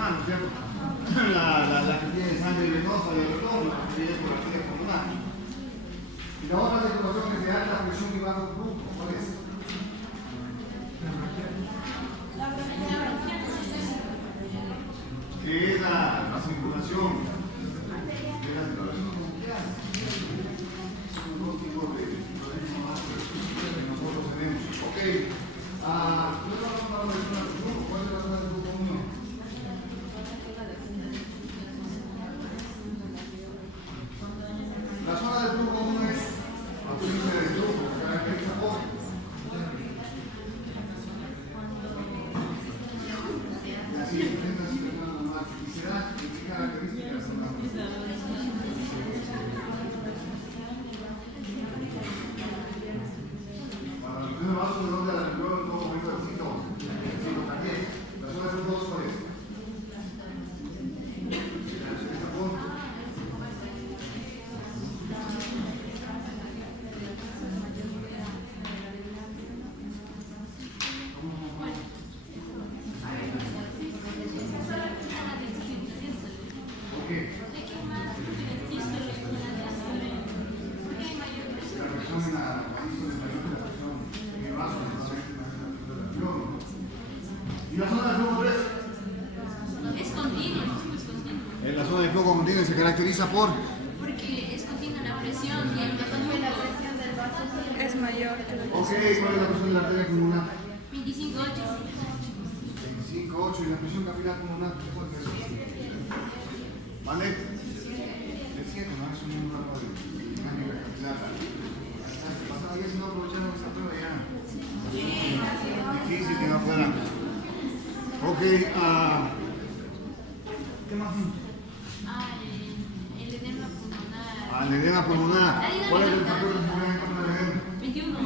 pulmonar, ¿no es cierto? La que tiene sangre venosa y el retorno, la que tiene por arteria pulmonar. Y la otra circulación es de alta presión y bajo flujo, ¿cuál es? Que es la circulación. Que es la circulación nuclear. Son dos tipos de problemas que nosotros tenemos. Ok. Luego vamos a hablar de zona de flujo. ¿Cuál es la zona de flujo 1? La zona de flujo 1 es ausencia de flujo, se caracteriza por así, presenta situación normal y se da en qué características son las para el primer vaso de donde la limpió en todo momento del cito también. La zona de flujo 2 ¿cuál es? ¿Y la zona de flujo 3? Es continuo. En la zona de flujo continuo se caracteriza por Porque es continua la presión y el tamaño de la presión del vaso Es mayor que la ok, ¿cuál es la presión de la arteria pulmonar? 25,8. 25,8 y la presión capilar pulmonar, ¿qué puede ser? ¿Vale? Es cierto, no es un número de dinámica capilar. Pasaba ya si no aprovecharon esta prueba ya. Difícil que no puedan. Ok, ¿qué más? El edema pulmonar. El edema pulmonar. ¿Cuál es el factor de descubrimiento para el edema? 21.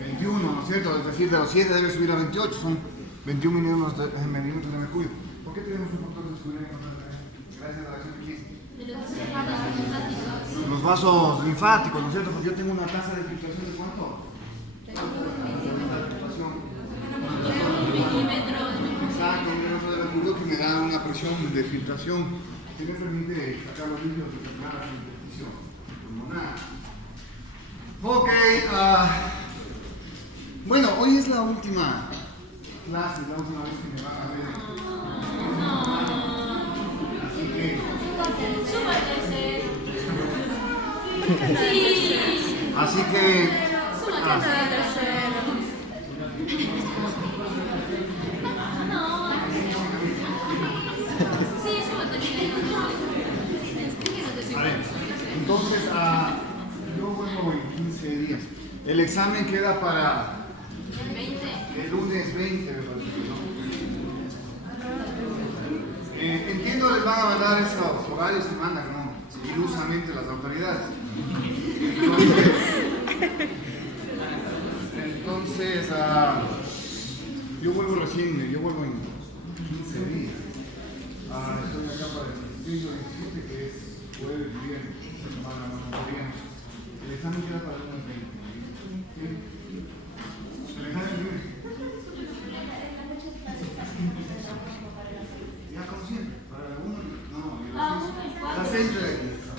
21, ¿no es cierto? Es decir, de los 7 debe subir a 28, son 21 milímetros de mercurio. ¿Por qué tenemos un factor de descubrimiento para el edema? Gracias a la acción de quién. De los vasos linfáticos. Los vasos linfáticos, ¿no es cierto? Porque yo tengo una tasa de filtración de ¿cuánto? Milímetros. Exacto, un milímetro de mercurio que me da una presión de filtración que me permite sacar los líquidos y sacar la intersticial pulmonar. Ok, bueno, hoy es la última clase, la última vez que me van a ver. Así que, Suba al tercer. Sí. así que, Suba al tercer. No. Sí, suba al tercer. a ver, entonces, yo vuelvo en 15 días. El examen queda para El 20. el lunes 20, me parece, ¿no? Entiendo, les van a mandar esos horarios que mandan, ¿no? Ilusamente las autoridades. Entonces, yo vuelvo en 15 días. Estoy acá para el 16 o 17, que es jueves y viernes, semana más viernes. El examen queda para el lunes 20. ¿Sí? El examen libre. Ya como siempre, para la 1, no, las 6 de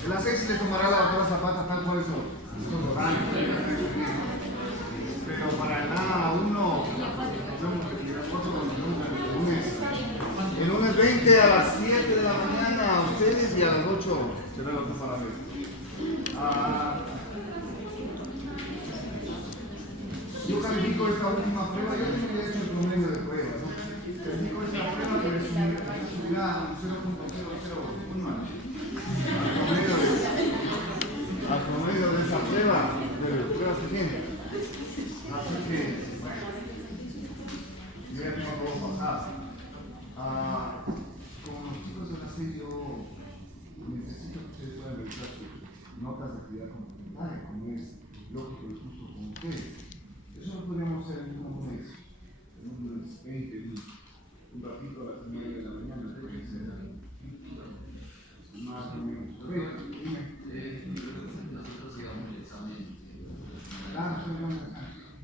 las 6 le tomará la doctora Zapata tal cual eso. Pero para la 1, el lunes 20 a las 7 de la mañana a ustedes y a las 8 será la otra para ver. Yo califico esta última prueba, yo tengo que hecho el promedio de pruebas, ¿no? Califico esta prueba que subirá a 0.001 al promedio de esa prueba, de pruebas que tiene. Así que, bueno, yo ya tengo todo pasado. Como los chicos de la serie, yo necesito que ustedes puedan revisar sus notas de actividad complementaria, como es lógico y justo con ustedes. Eso lo podríamos hacer el mismo lunes, el lunes 20, un ratito a las 9 de la mañana, creo que será más o menos. Dime. Nosotros digamos el examen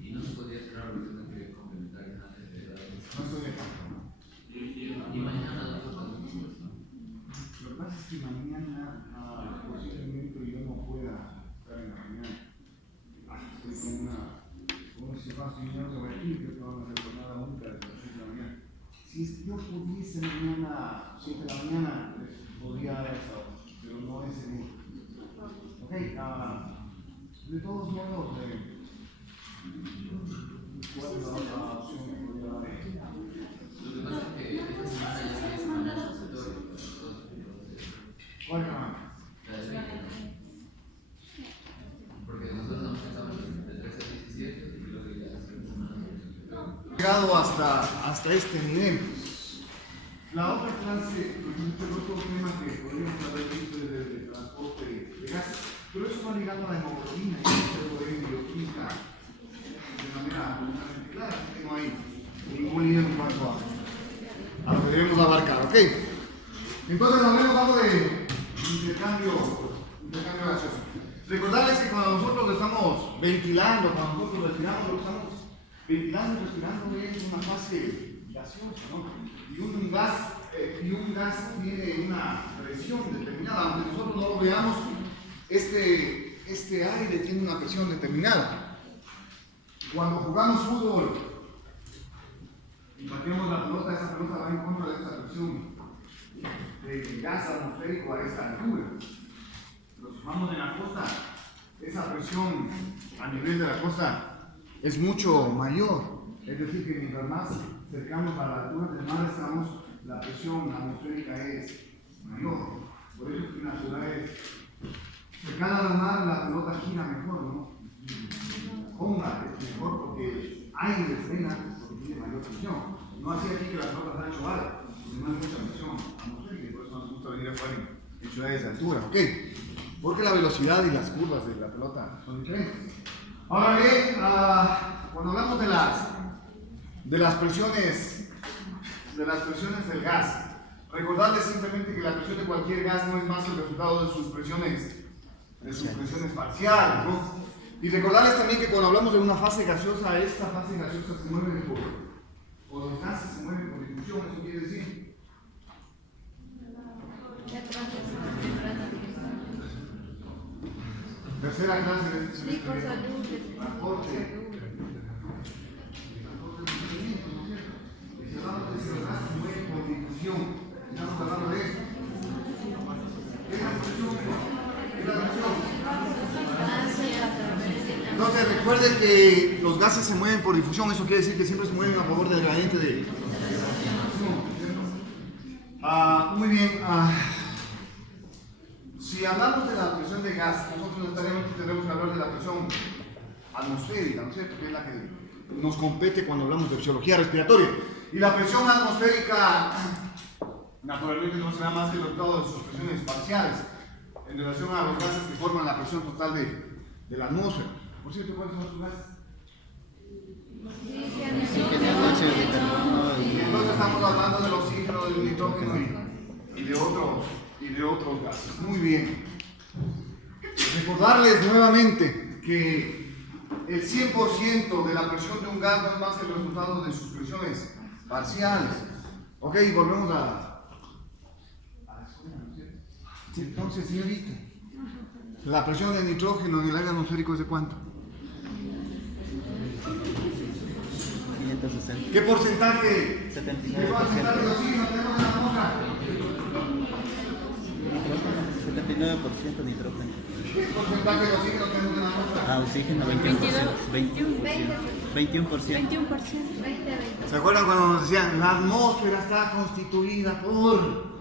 Y no se podría hacer la revisión de complementarias antes de la no estoy de acuerdo. y mañana Si es que yo pudiese mañana, 7 de la mañana, podría dar esa hora, pero no es seguro. Ok, de todos modos, ¿cuál es la otra opción que podría dar? Lo que pasa es que esta semana ya se mandó al consultorio. ¿Cuál es la? La del 20, ¿no? Porque nosotros nos pensamos de 13 a 17 y creo que ya hace una semana. Llegado hasta este nivel. La otra clase, el otro tema que podríamos haber visto es el transporte de gas, pero eso va ligado a la hemoglobina y eso es bioquímica de manera absolutamente clara, que no hay ningún lío en cuanto a lo que debemos abarcar, ¿ok? Entonces, nos vemos algo de intercambio gaseoso. Recordarles que cuando nosotros estamos ventilando, cuando nosotros respiramos, lo que estamos ventilando y respirando es una fase gaseosa, ¿no? Y un gas tiene una presión determinada, aunque nosotros no lo veamos, este aire tiene una presión determinada. Cuando jugamos fútbol y pateamos la pelota, esa pelota va en contra de esa presión de gas atmosférico a esa altura. Pero si vamos en la costa, esa presión a nivel de la costa es mucho mayor. Es decir, que mientras más cercanos a la altura del mar estamos, la presión atmosférica es mayor. Por eso que en las ciudades cercanas al mar la pelota gira mejor, ¿no? Honda es mejor porque aire frena porque tiene mayor presión. No así aquí que las pelotas han hecho algo, porque no hay mucha presión atmosférica y por eso nos gusta venir a jugar en ciudades de altura, ¿ok? Porque la velocidad y las curvas de la pelota son diferentes. Ahora bien, cuando hablamos de las presiones del gas, recordarles simplemente que la presión de cualquier gas no es más el resultado de sus presiones parciales, ¿no? Y recordarles también que cuando hablamos de una fase gaseosa, esta fase gaseosa se mueve por los gases se mueven por difusión, eso quiere decir. Tercera clase de transporte. Estamos hablando de eso. ¿Qué es la presión? ¿Qué es la presión? Entonces recuerden que los gases se mueven por difusión, eso quiere decir que siempre se mueven a favor del gradiente de difusión. Muy bien. Si hablamos de la presión de gas, nosotros tendremos que hablar de la presión atmosférica, ¿no es cierto? Que es la que nos compete cuando hablamos de fisiología respiratoria. Y la presión atmosférica naturalmente no será más que el resultado de sus presiones parciales en relación a los gases que forman la presión total de la atmósfera. Por cierto, ¿cuáles son sus gases? Entonces estamos hablando del oxígeno, del nitrógeno y de otros gases. Muy bien. Recordarles nuevamente que el 100% de la presión de un gas no es más que el resultado de sus presiones parciales. Ok, volvemos a la escuela, ¿no es cierto? Entonces, señorita, la presión del nitrógeno en el aire atmosférico es de cuánto? 560. ¿Qué porcentaje? 79%. ¿Qué porcentaje de oxígeno tenemos en la atmósfera? 79% nitrógeno. ¿Qué porcentaje de oxígeno tenemos en la atmósfera? Oxígeno 21%. 21%. ¿Se acuerdan cuando nos decían la atmósfera está constituida por...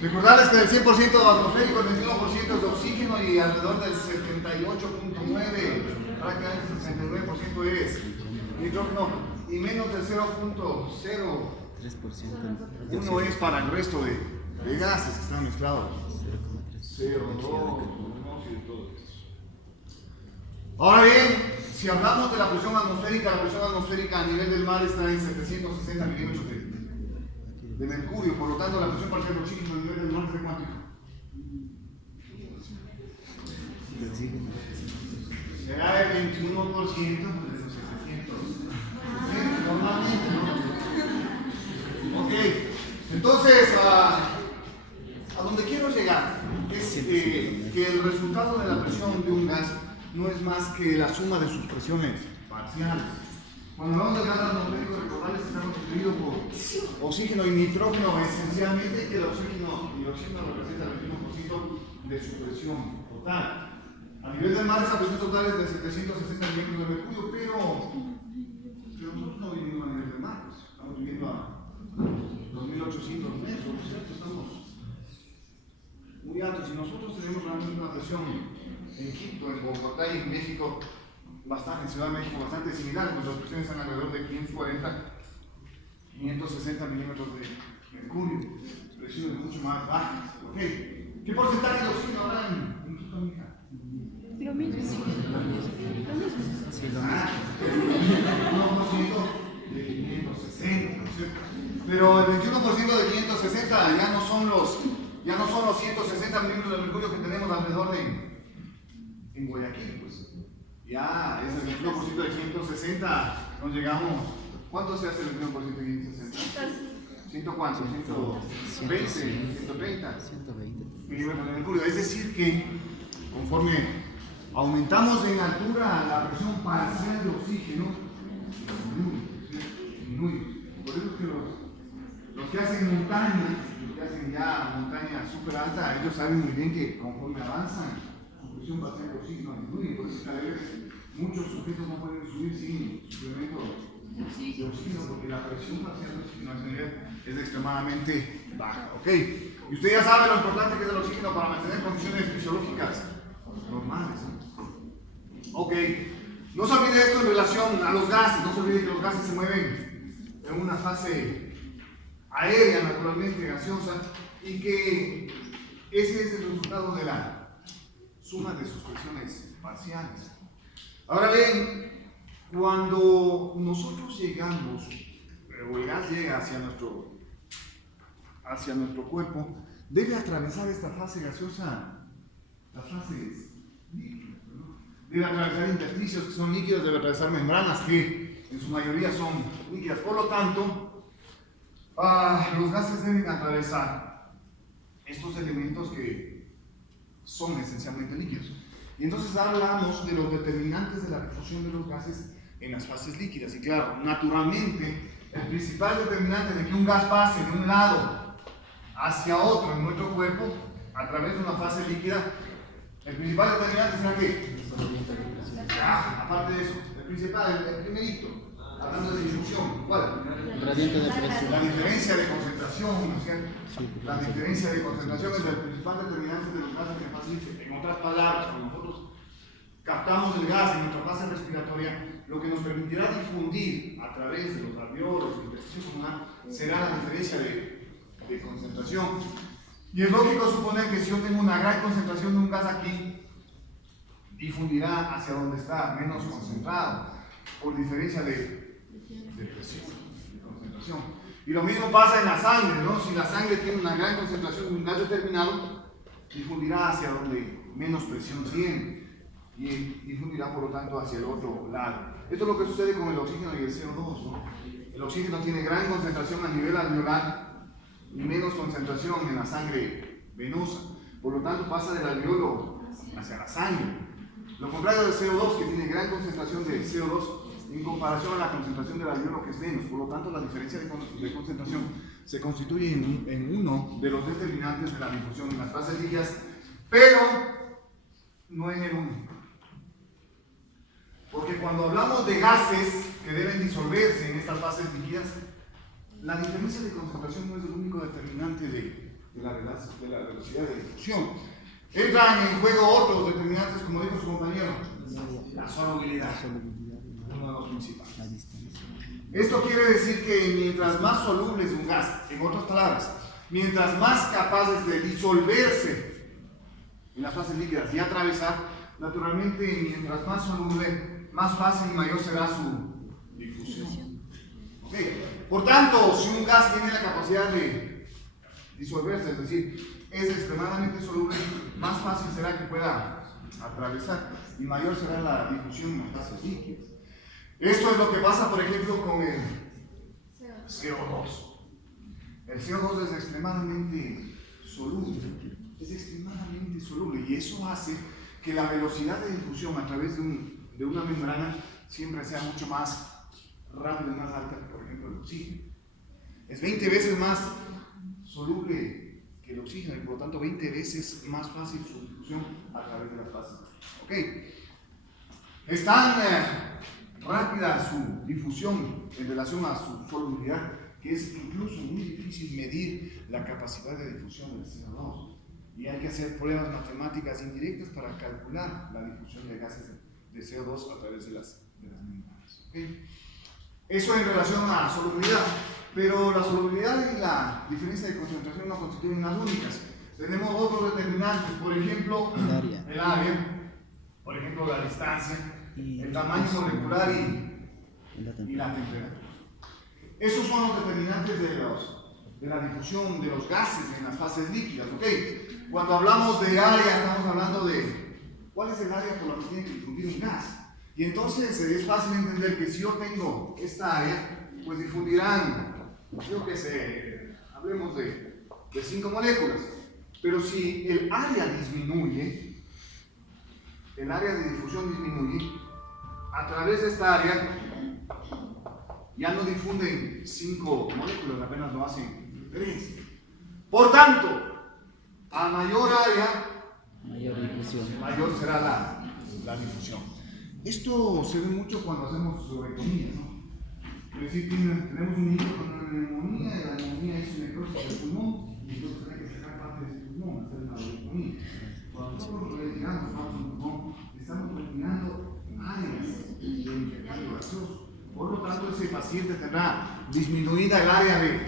Recordarles que del 100% atmosférico, el 21% es de oxígeno y alrededor del 78.9%, prácticamente el 69% es nitrógeno y menos del 0.01 es para el resto de gases que están mezclados. 0, 2, 1 y todo esto. Ahora bien, si hablamos de la presión atmosférica a nivel del mar está en 760 milímetros de mercurio, por lo tanto la presión parcial de oxígeno a nivel del mar es de cuánto? Será el 21% de esos 700. Normalmente, ¿no? Ok, entonces a donde quiero llegar es que el resultado de la presión de un gas no es más que la suma de sus presiones parciales. Cuando hablamos del gas atmosférico, recordar que está constituido por oxígeno y nitrógeno esencialmente, que el oxígeno representa el 21% de su presión total. A nivel del mar, esa presión total es de 760 milímetros de mercurio, pero nosotros no vivimos a nivel del mar, pues, estamos viviendo a 2.800 metros, ¿cierto? Estamos muy altos y nosotros tenemos realmente una presión en Quito, en Bogotá y en México, en Ciudad de México, bastante similar. Nuestras presiones están alrededor de 560 milímetros de mercurio, presiones mucho más bajas. ¿Okay? ¿Qué porcentaje de oxígeno habrá en Quito, mija? Lo mismo. Sí, lo mismo. 21% de 560, ¿no es cierto? Pero el 21% de 560 ya no son los 160 milímetros de mercurio que tenemos alrededor en Guayaquil, pues. Ya es el 21% de 160, nos llegamos. ¿Cuánto se hace el 21% de 560? ¿100 cuánto? ¿120? ¿130? 120. Milímetros de mercurio. Es decir que conforme aumentamos en altura, la presión parcial de oxígeno disminuye. Por eso es que los que hacen montaña, los que hacen ya montaña súper alta, ellos saben muy bien que conforme avanzan, su presión parcial de oxígeno disminuye. Por eso cada vez muchos sujetos no pueden subir sin suplemento de oxígeno, porque la presión parcial de oxígeno es extremadamente baja. ¿Ok? Y usted ya sabe lo importante que es el oxígeno para mantener condiciones fisiológicas normales. Ok, no se olvide esto en relación a los gases, no se olvide que los gases se mueven en una fase aérea, naturalmente gaseosa, y que ese es el resultado de la suma de sus presiones parciales. Ahora bien, cuando nosotros llegamos, o el gas llega hacia nuestro cuerpo, debe atravesar esta fase gaseosa, las fases líquidas, ¿no? Debe atravesar intersticios que son líquidos, debe atravesar membranas que en su mayoría son líquidas. Por lo tanto, los gases deben atravesar estos elementos que son esencialmente líquidos. Y entonces hablamos de los determinantes de la difusión de los gases en las fases líquidas. Y claro, naturalmente, el principal determinante de que un gas pase de un lado hacia otro en nuestro cuerpo a través de una fase líquida, el principal determinante será ¿qué? Aparte de eso, el primerito, hablando de difusión, ¿cuál? Gradiente de presión. La diferencia de concentración, ¿no es cierto? La diferencia de concentración es el principal determinante de los gases en fase líquida. En otras palabras, cuando nosotros captamos el gas en nuestra fase respiratoria, lo que nos permitirá difundir a través de los alveolos, el intersticio pulmonar, será la diferencia de concentración. Y es lógico suponer que si yo tengo una gran concentración de un gas aquí, difundirá hacia donde está menos concentrado, por diferencia de presión, de concentración. Y lo mismo pasa en la sangre, ¿no? Si la sangre tiene una gran concentración de un gas determinado, difundirá hacia donde menos presión tiene y difundirá por lo tanto hacia el otro lado. Esto es lo que sucede con el oxígeno y el CO2, ¿no? El oxígeno tiene gran concentración a nivel alveolar y menos concentración en la sangre venosa, por lo tanto pasa del alveolo hacia la sangre. Lo contrario del CO2, que tiene gran concentración de CO2 en comparación a la concentración del alveolo, que es menos, por lo tanto la diferencia de concentración se constituye en uno de los determinantes de la difusión en las fases líquidas, pero no en el único. Porque cuando hablamos de gases que deben disolverse en estas fases líquidas, la diferencia de concentración no es el único determinante de la velocidad de difusión. Entran en juego otros determinantes, como dijo su compañero, la solubilidad, uno de los principales. Esto quiere decir que mientras más soluble es un gas, en otras palabras, mientras más capaces de disolverse en las fases líquidas y atravesar, naturalmente, mientras más soluble, más fácil y mayor será su difusión. ¿Okay? Por tanto, si un gas tiene la capacidad de disolverse, es decir, es extremadamente soluble, más fácil será que pueda atravesar y mayor será la difusión en las fases líquidas. Esto es lo que pasa, por ejemplo, con el CO2. El CO2 es extremadamente soluble, y eso hace que la velocidad de difusión a través de una membrana siempre sea mucho más rápida y más alta que, por ejemplo, el oxígeno. Es 20 veces más soluble que el oxígeno y por lo tanto 20 veces más fácil su difusión a través de las fases. ¿Ok? Es tan rápida su difusión en relación a su solubilidad que es incluso muy difícil medir la capacidad de difusión del CO2. Y hay que hacer pruebas matemáticas indirectas para calcular la difusión de gases de CO2 a través de las membranas. ¿Okay? Eso en relación a la solubilidad. Pero la solubilidad y la diferencia de concentración no constituyen las únicas. Tenemos otros determinantes, por ejemplo, el área, por ejemplo, la distancia, el tamaño molecular y la temperatura. Esos son los determinantes de la difusión de los gases en las fases líquidas. ¿Okay? Cuando hablamos de área, estamos hablando de cuál es el área por la que tiene que difundir un gas. Y entonces es fácil entender que si yo tengo esta área, pues difundirán, yo que sé, hablemos de 5 moléculas. Pero si el área disminuye, el área de difusión disminuye, a través de esta área ya no difunden 5 moléculas, apenas lo hacen 3. Por tanto, a mayor área, Mayor difusión. mayor será la difusión. Esto se ve mucho cuando hacemos lobotomías, ¿no? Es decir, tenemos un niño con una neumonía y la neumonía es una necrosis del pulmón y entonces hay que sacar parte de ese pulmón, hacer una lobotomía. Cuando nosotros retiramos parte del pulmón, estamos eliminando áreas de intercambio gaseoso. Por lo tanto, ese paciente tendrá disminuida el área de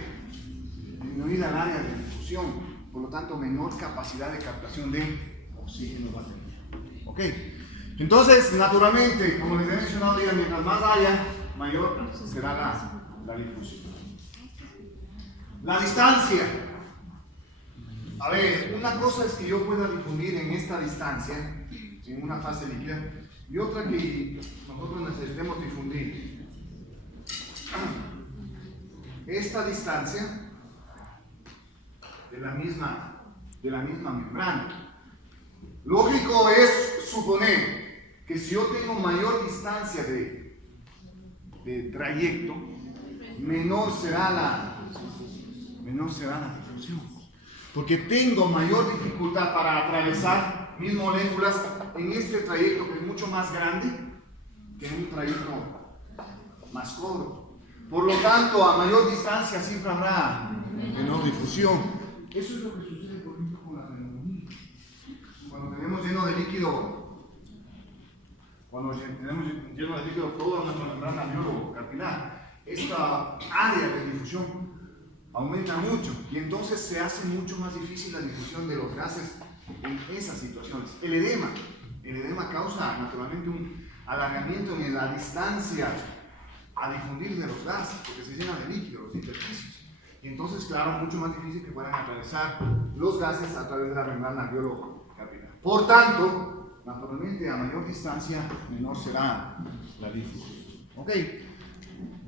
difusión, por lo tanto, menor capacidad de captación de oxígeno va a tener. ¿Ok? Entonces, naturalmente, como les he mencionado, mientras más haya, mayor será la difusión. La distancia. A ver, una cosa es que yo pueda difundir en esta distancia, en una fase líquida, y otra que nosotros necesitemos difundir. Esta distancia de la misma membrana. Lógico es suponer que si yo tengo mayor distancia de trayecto, menor será la difusión. Porque tengo mayor dificultad para atravesar mis moléculas en este trayecto que es mucho más grande que en un trayecto más corto. Por lo tanto, a mayor distancia siempre habrá menor difusión. Eso es lo que sucede, por ejemplo, con la neumonía. Cuando tenemos lleno de líquido toda nuestra membrana alveolo-capilar, esta área de difusión aumenta mucho y entonces se hace mucho más difícil la difusión de los gases en esas situaciones. El edema causa naturalmente un alargamiento en la distancia a difundir de los gases, porque se llena de líquido los intersticios. Y entonces, claro, mucho más difícil que puedan atravesar los gases a través de la membrana alveolo-capilar. Por tanto, naturalmente, a mayor distancia, menor será la difusión. ¿Ok?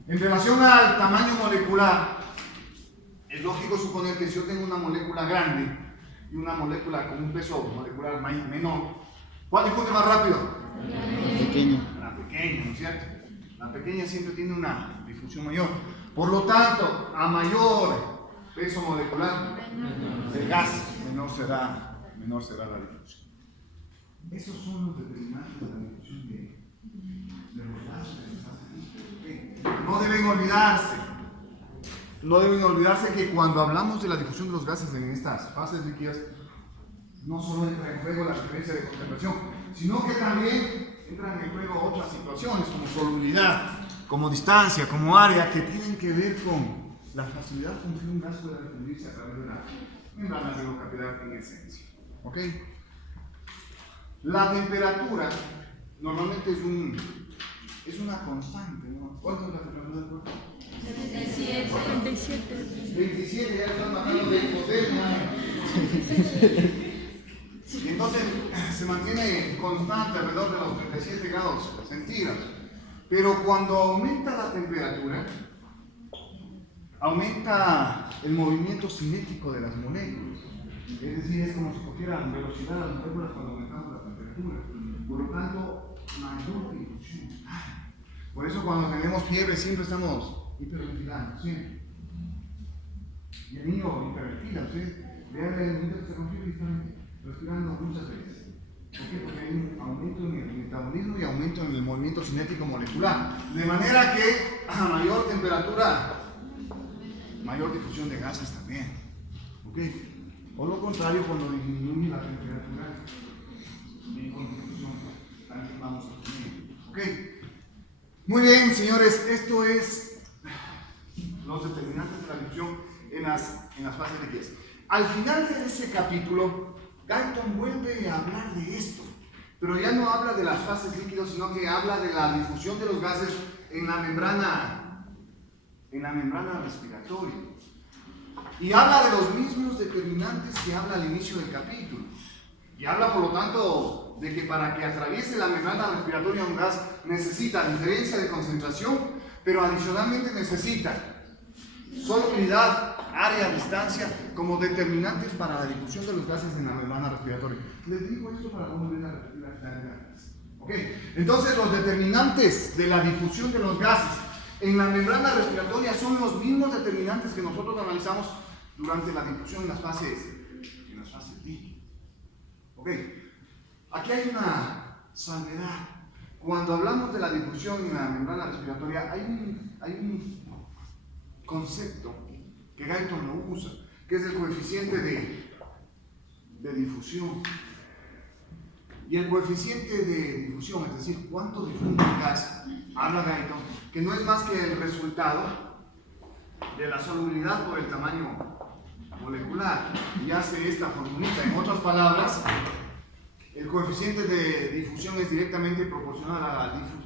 En relación al tamaño molecular, es lógico suponer que si yo tengo una molécula grande y una molécula con un peso molecular menor, ¿cuál difunde más rápido? Pequeño. La pequeña, ¿no es cierto? La pequeña siempre tiene una difusión mayor. Por lo tanto, a mayor peso molecular del gas, menor será la difusión. Esos son los determinantes de la difusión de los gases. No deben olvidarse que cuando hablamos de la difusión de los gases en estas fases líquidas, no solo entra en juego la diferencia de concentración, sino que también entran en juego otras situaciones como solubilidad, como distancia, como área, que tienen que ver con la facilidad con que un gas pueda difundirse a través de la membrana alveolo-capilar en esencia. ¿Ok? La temperatura normalmente es una constante, ¿no? ¿Cuánto es la temperatura del cuerpo? 27, ya están hablando de hipotermia. Y entonces se mantiene constante alrededor de los 37 grados centígrados. Pero cuando aumenta la temperatura, aumenta el movimiento cinético de las moléculas. Es decir, es como si cogieran velocidad a las moléculas cuando aumentamos la temperatura. Por lo tanto, mayor difusión. Por eso cuando tenemos fiebre siempre estamos hiperventilando, siempre. Y el niño hiperventila, usted vean el niño que se con fiebre y está respirando muchas veces. ¿Por qué? Porque hay un aumento en el metabolismo y aumento en el movimiento cinético molecular. De manera que a mayor temperatura, mayor difusión de gases también. ¿Ok? O lo contrario, cuando disminuye la temperatura, y con difusión también vamos a tener. ¿Ok? Muy bien, señores, esto es los determinantes de la difusión en las fases líquidas. Al final de ese capítulo, Galton vuelve a hablar de esto, pero ya no habla de las fases líquidas, sino que habla de la difusión de los gases en la membrana respiratoria. Y habla de los mismos determinantes que habla al inicio del capítulo. Y habla, por lo tanto, de que para que atraviese la membrana respiratoria un gas necesita diferencia de concentración, pero adicionalmente necesita solubilidad, área, distancia, como determinantes para la difusión de los gases en la membrana respiratoria. Les digo esto para no volver a repetir la clase. ¿Ok? Entonces, los determinantes de la difusión de los gases en la membrana respiratoria son los mismos determinantes que nosotros analizamos durante la difusión en las fases líquidas. ¿Ok? Aquí hay una salvedad. Cuando hablamos de la difusión en la membrana respiratoria, hay un concepto que Galton lo usa, que es el coeficiente de difusión. Y el coeficiente de difusión, es decir, cuánto difunde el gas, habla Galton, que no es más que el resultado de la solubilidad por el tamaño molecular. Y hace esta formulita. En otras palabras, el coeficiente de difusión es directamente proporcional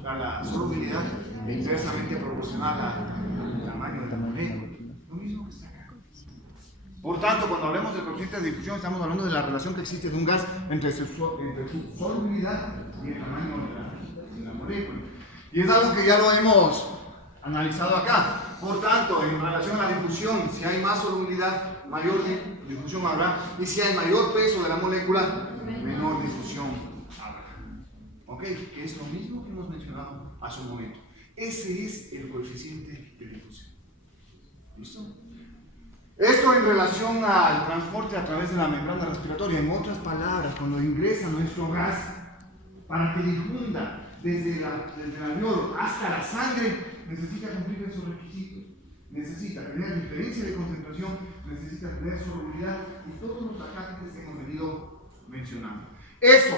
a la solubilidad e inversamente proporcional al tamaño de la molécula. Lo mismo que está acá. Por tanto, cuando hablamos del coeficiente de difusión, estamos hablando de la relación que existe de un gas entre su solubilidad y el tamaño de la molécula. Y es algo que ya lo hemos analizado acá. Por tanto, en relación a la difusión, si hay más solubilidad, mayor difusión habrá. Y si hay mayor peso de la molécula, menor difusión habrá. ¿Ok? Que es lo mismo que hemos mencionado hace un momento. Ese es el coeficiente de difusión. ¿Listo? Esto en relación al transporte a través de la membrana respiratoria. En otras palabras, cuando ingresa nuestro gas, para que difunda desde el alveolo hasta la sangre, necesita cumplir esos requisitos. Necesita tener diferencia de concentración, necesita tener solubilidad y todos los agentes que hemos venido mencionando. Eso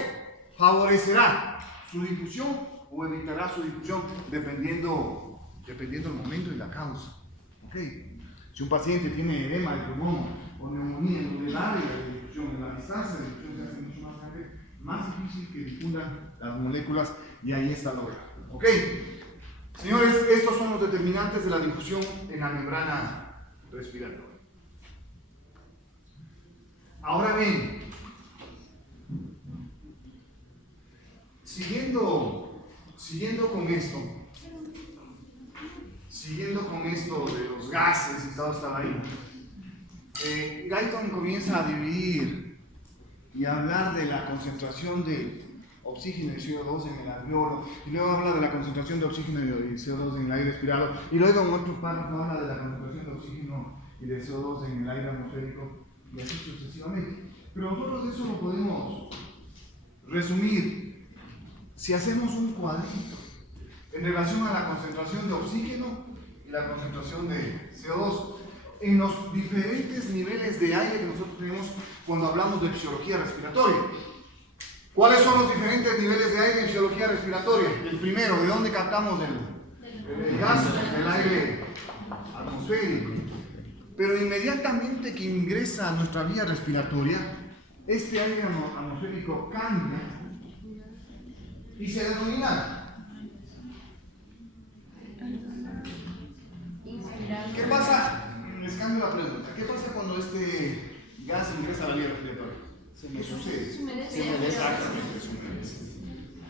favorecerá su difusión o evitará su difusión dependiendo el momento y la causa. ¿Okay? Si un paciente tiene edema del pulmón o neumonía en donde el área de difusión, en la distancia de difusión se hace mucho más grande, más difícil que difundan las moléculas y ahí está logrado. ¿Ok? Señores, estos son los determinantes de la difusión en la membrana respiratoria. Ahora bien, siguiendo con esto de los gases y todo está ahí, Galton comienza a dividir y a hablar de la concentración de oxígeno y CO2 en el alveolo, y luego habla de la concentración de oxígeno y CO2 en el aire expirado, y luego en otros párrafos habla de la concentración de oxígeno y de CO2 en el aire atmosférico, y así sucesivamente. Pero nosotros eso lo podemos resumir si hacemos un cuadrito en relación a la concentración de oxígeno y la concentración de CO2 en los diferentes niveles de aire que nosotros tenemos cuando hablamos de fisiología respiratoria. ¿Cuáles son los diferentes niveles de aire en fisiología respiratoria? El primero, ¿de dónde captamos el gas? Del aire atmosférico. Pero inmediatamente que ingresa a nuestra vía respiratoria, este aire atmosférico cambia y se denomina. ¿Qué pasa? Les cambio la pregunta. ¿Qué pasa cuando este gas ingresa a la vía respiratoria? ¿Qué sucede? Se humedece. Exactamente, se humedece.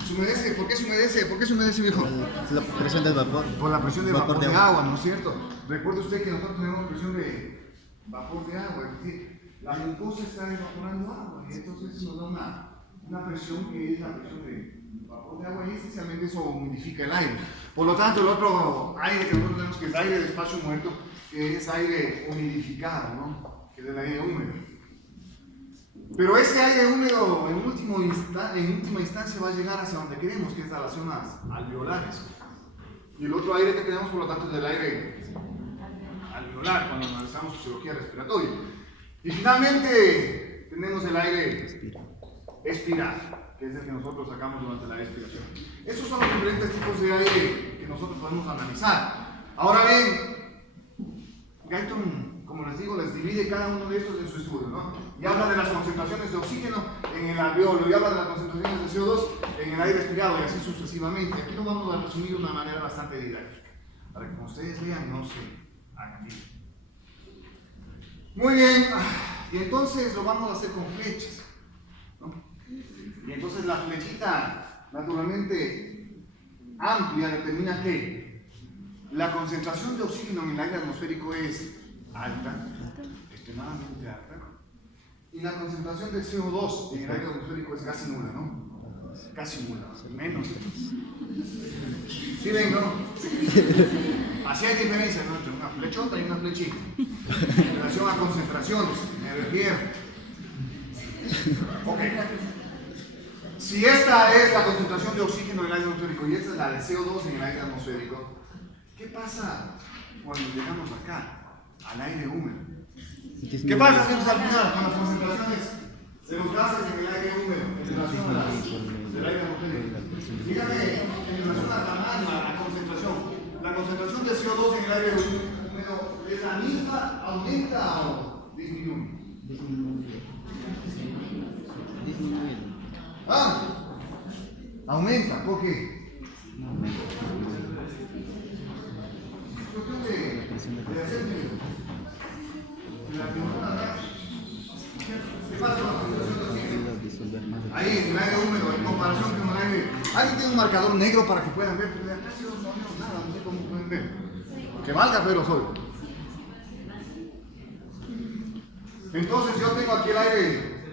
¿Se humedece? ¿Por qué se humedece? ¿Por qué se humedece, viejo? La presión del vapor. Por la presión de vapor de agua. agua, ¿no es cierto? Recuerde usted que nosotros tenemos presión de vapor de agua, es decir, la glucosa está evaporando agua y entonces eso nos da una presión que es la presión de vapor de agua y esencialmente eso humidifica el aire. Por lo tanto, el otro aire que nosotros tenemos, que es aire de espacio muerto, que es aire humidificado, ¿no? Que es el aire húmedo. Pero ese aire húmedo en última instancia va a llegar hacia donde queremos, que es a las zonas alveolares. Y el otro aire que tenemos, por lo tanto, es el aire alveolar, cuando analizamos fisiología respiratoria. Y finalmente tenemos el aire expirar, que es el que nosotros sacamos durante la expiración. Estos son los diferentes tipos de aire que nosotros podemos analizar. Ahora bien, Guyton, como les digo, les divide cada uno de estos en su estudio, ¿no? Y habla de las concentraciones de oxígeno en el alveolo, y habla de las concentraciones de CO2 en el aire expirado, y así sucesivamente. Aquí lo vamos a resumir de una manera bastante didáctica, para que como ustedes vean, no se hagan bien. Muy bien, y entonces lo vamos a hacer con flechas, ¿no? Y entonces la flechita, naturalmente amplia, determina que la concentración de oxígeno en el aire atmosférico es alta, extremadamente alta, y la concentración de CO2 en el aire atmosférico es casi nula, ¿no? Casi nula, menos. ¿Sí ven, no? Así hay diferencia, ¿no? Entre una flechota y una flechita. En relación a concentraciones, me refiero. Ok. Si esta es la concentración de oxígeno en el aire atmosférico y esta es la de CO2 en el aire atmosférico, ¿qué pasa cuando llegamos acá, al aire húmedo? ¿Qué pasa si al final con las concentraciones de los gases en el aire húmedo en relación a las del aire atmosférico? Fíjate, en relación a la concentración. La concentración de CO2 en el aire húmedo es la misma, aumenta o disminuye. Disminuye. Ah, aumenta, ¿por qué? No aumenta. Cuestión de hacer ¿qué pasa con la concentración de oxígeno? Ahí en el aire húmedo, en comparación con el aire. ¿Alguien tiene un marcador negro para que puedan ver? Casi no veo nada, no sé cómo pueden ver. Que valga aerosol. Entonces yo tengo aquí el aire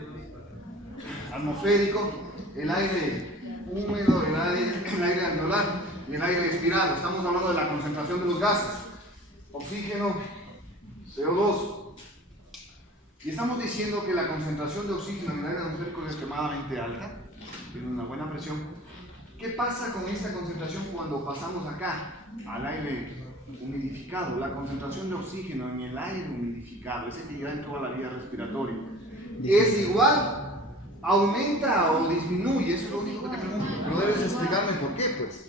atmosférico, el aire húmedo, el aire alveolar y el aire expirado. Estamos hablando de la concentración de los gases, oxígeno, CO2. Y estamos diciendo que la concentración de oxígeno en el aire atmosférico es extremadamente alta, tiene una buena presión. ¿Qué pasa con esta concentración cuando pasamos acá al aire humidificado? La concentración de oxígeno en el aire humidificado, ese que irá en toda la vía respiratoria, ¿es igual, aumenta o disminuye? Eso es lo único que te pregunto, pero debes explicarme por qué, pues.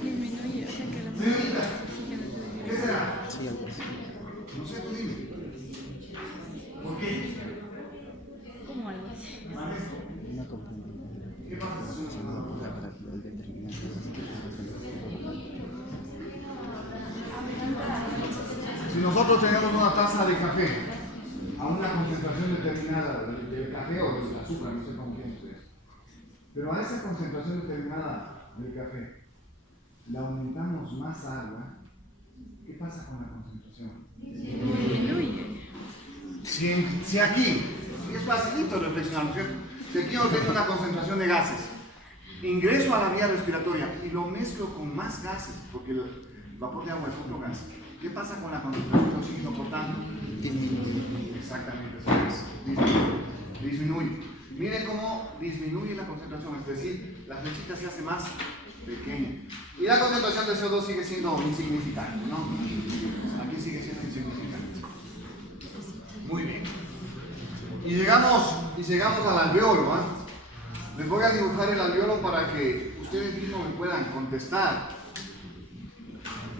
Disminuye, o sea que la Señorita, ¿qué será? Sí, algo así. No sé, tú dime. ¿Por qué? como algo así. Una confunción. ¿Qué pasa si es una Para el determinante. Si nosotros tenemos una taza de café a una concentración determinada del café o del azúcar, no sé cómo quieren ustedes, pero a esa concentración determinada del café le aumentamos más agua, ¿qué pasa con la concentración? Disminuye. Si aquí, y es facilito reflexionar, ¿no es cierto? Si aquí yo tengo una concentración de gases, ingreso a la vía respiratoria y lo mezclo con más gases, porque el vapor de agua es otro gas. ¿Qué pasa con la concentración de oxígeno, por tanto? Disminuye. Exactamente, eso es. Disminuye. Mire cómo disminuye la concentración, es decir, la flechita se hace más pequeña. Y la concentración de CO2 sigue siendo insignificante, ¿no? Aquí sigue siendo insignificante. Muy bien. Y llegamos al alveolo, ¿eh? Les voy a dibujar el alveolo para que ustedes mismos me puedan contestar.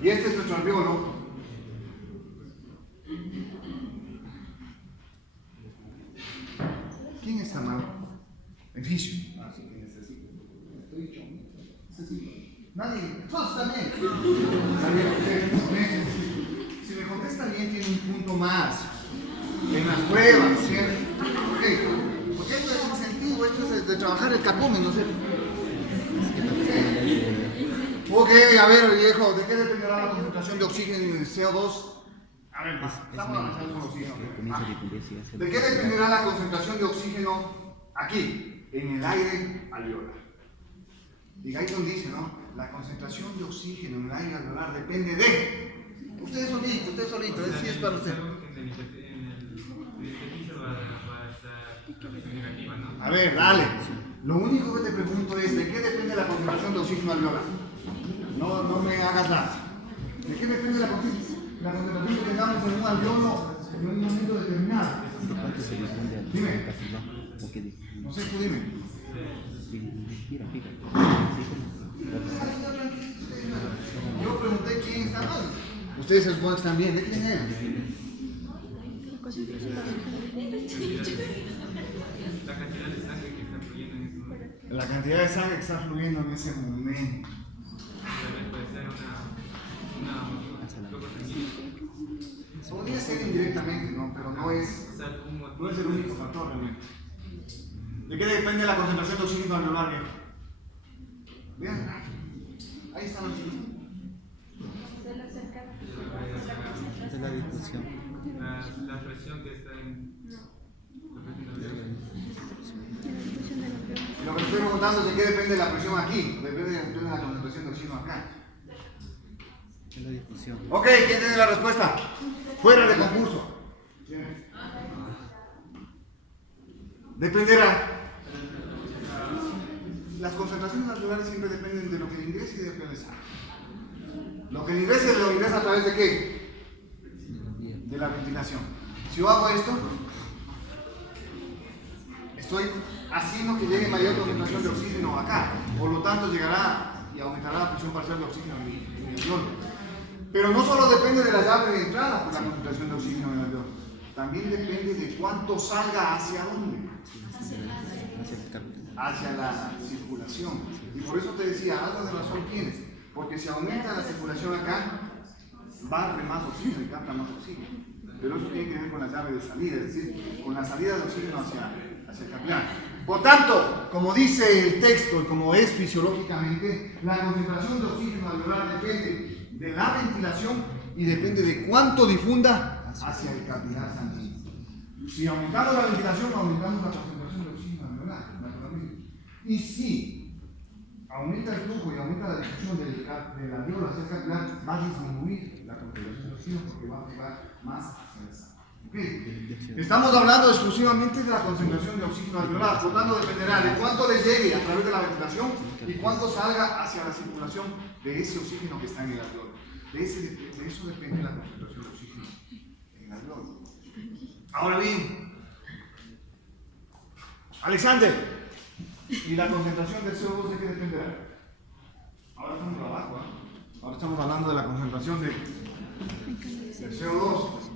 Y este es nuestro alveolo. ¿Quién está mal? Edificio. Ah, sí, necesito. Estoy hecho. Necesito. Nadie. Todos también. Si me contesta bien, tiene un punto más en las pruebas, ¿cierto? Ok. Porque esto es incentivo, esto es de trabajar el cacumen, no sé. Ok, a ver, viejo, ¿de qué dependerá la concentración de oxígeno y de CO2? A ver, estamos analizando con oxígeno. Comienza a disminuir, sí, hace- ¿De qué dependerá la concentración de oxígeno aquí? en el aire alveolar. Y Guyton dice, ¿no? La concentración de oxígeno en el aire alveolar depende de... Usted solito, sí es para usted. A ver, dale. Lo único que te pregunto es, ¿de qué depende la concentración de oxígeno alveolar? No me hagas nada. ¿De qué depende la concentración que tengamos en un alveolo en un momento determinado? ¿De cuánto se responde al Dime. capillar? Lo que dijo. No sé, tú dime. Respira, pica. Yo pregunté quién está mal. Ustedes se supone que están bien. ¿De quién es? La cantidad de sangre que está fluyendo en ese momento. Podría ser indirectamente, ¿no? Pero no es el único factor realmente. ¿De qué depende la concentración de oxígeno alveolar, viejo? Vean, ahí están los chicos. Esa es la discusión. La presión que está en Lo que estoy preguntando es de qué depende la presión aquí, depende de la concentración de oxígeno acá. Es la discusión. Ok, ¿quién tiene la respuesta? Fuera de concurso. Dependerá. Las concentraciones alveolares siempre dependen de lo que le ingrese y de lo que le salga. Lo que le ingrese lo ingresa a través de qué? De la ventilación. Si yo hago esto, estoy haciendo que llegue mayor concentración de oxígeno acá. Por lo tanto, llegará y aumentará la presión parcial de oxígeno en mi alveolo. Pero no solo depende de la llave de entrada por la concentración de oxígeno en el alveolo. También depende de cuánto salga hacia dónde. Hacia la circulación. Y por eso te decía, algo de razón tienes. Porque si aumenta la circulación acá, barre más oxígeno y capta más oxígeno. Pero eso tiene que ver con la llave de salida, es decir, con la salida de oxígeno hacia el capilar. Por tanto, como dice el texto y como es fisiológicamente, la concentración de oxígeno alveolar depende de la ventilación y depende de cuánto difunda hacia el capilar sanguíneo. Si aumentamos la ventilación, aumentamos la concentración de oxígeno alveolar, naturalmente. Y si aumenta el flujo y aumenta la difusión del alveolo hacia el capilar, va a disminuir la concentración de oxígeno porque va a llevar más hacia el sangre. Okay. Estamos hablando exclusivamente de la concentración de oxígeno alveolar, por tanto dependerá de cuánto le llegue a través de la ventilación y cuánto salga hacia la circulación de ese oxígeno que está en el alveolo. De eso depende la concentración de oxígeno en el alveolo. Ahora bien, Alexander, ¿y la concentración del CO2 de qué dependerá? Ahora estamos abajo, ¿eh? Ahora estamos hablando de la concentración del CO2.